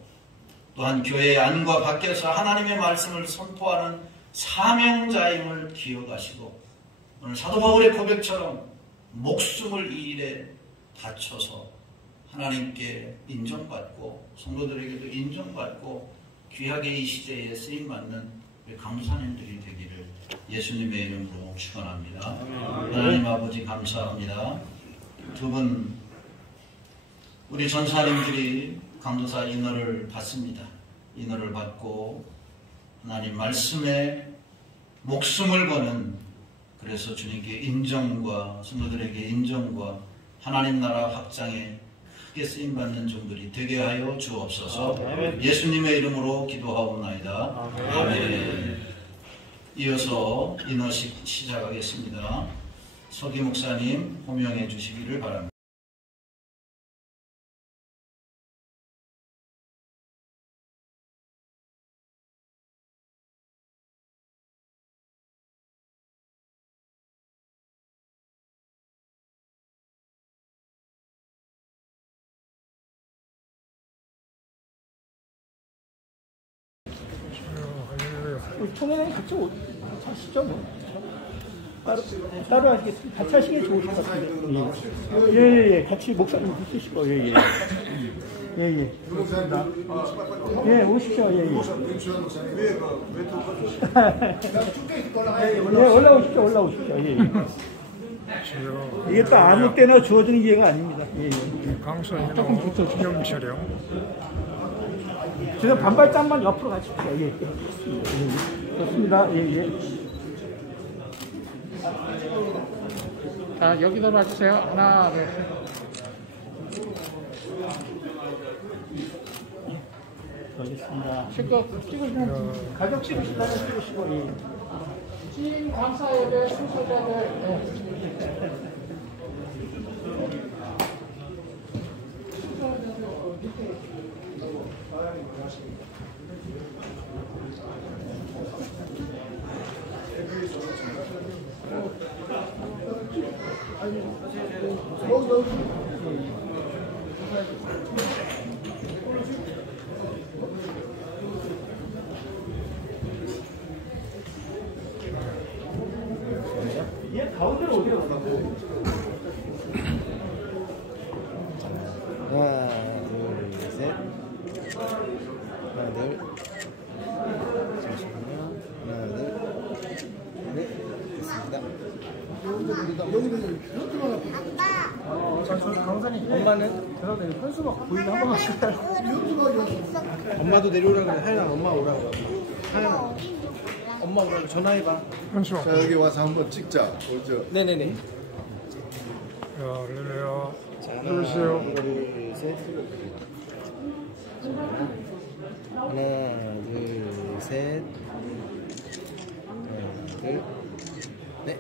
또한 교회의 안과 밖에서 하나님의 말씀을 선포하는 사명자임을 기억하시고 오늘 사도 바울의 고백처럼 목숨을 이 일에 바쳐서 하나님께 인정받고 성도들에게도 인정받고 귀하게 이 시대에 쓰임받는 강사님들이 되기를 예수님의 이름으로 축원합니다. 하나님 아버지 감사합니다. 두 분 우리 전사님들이 강도사 인허를 받습니다. 인허를 받고 하나님 말씀에 목숨을 거는, 그래서 주님께 인정과 성도들에게 인정과 하나님 나라 확장에 크게 쓰임받는 종들이 되게 하여 주옵소서. 예수님의 이름으로 기도하옵나이다. 아멘. 이어서 인허식 시작하겠습니다. 서기 목사님 호명해 주시기를 바랍니다. 총회는 그쪽 하시죠 뭐. 따로 하시겠습니다. 같이 하시는 게 좋으실 것 같은데. 예예예. 같이 목사님 드시고 예예. 예예. 그렇습니다. 예 오십시오. 예예. 예 올라오십시오. 올라오십시오. 예예. 이게 또 아무 때나 주어지는 기회가 아닙니다. 예예. 강사님 기념 촬영. 지금 반발장만 옆으로 가십시오. 예. 좋습니다. 예, 예. 자, 여기도 봐주세요. 하나, 둘, 알겠습니다. 찍으시면 가족 찍으시다면 찍으시고, 예. 찐 감사 예배 순서자들. 얘 가운데로 어디로 가고? 하나, 둘, 셋. 하나, 둘. 잠시만요. 하나, 둘. 네, 됐습니다. 강사님, 엄마는 저런데 현수막 보이는 한 번만 쓸까요? 엄마도 내려오라고 그래. 하연아, 엄마 오라고. 하연아, 엄마 오라고 전화해봐. 현수막. 자, 여기 와서 한번 찍자. 오죠. 네네네. 자, 렐레야. 자, 들으세요. 하나, 둘, 셋. 하나, 둘, 셋. 하나, 둘. 네.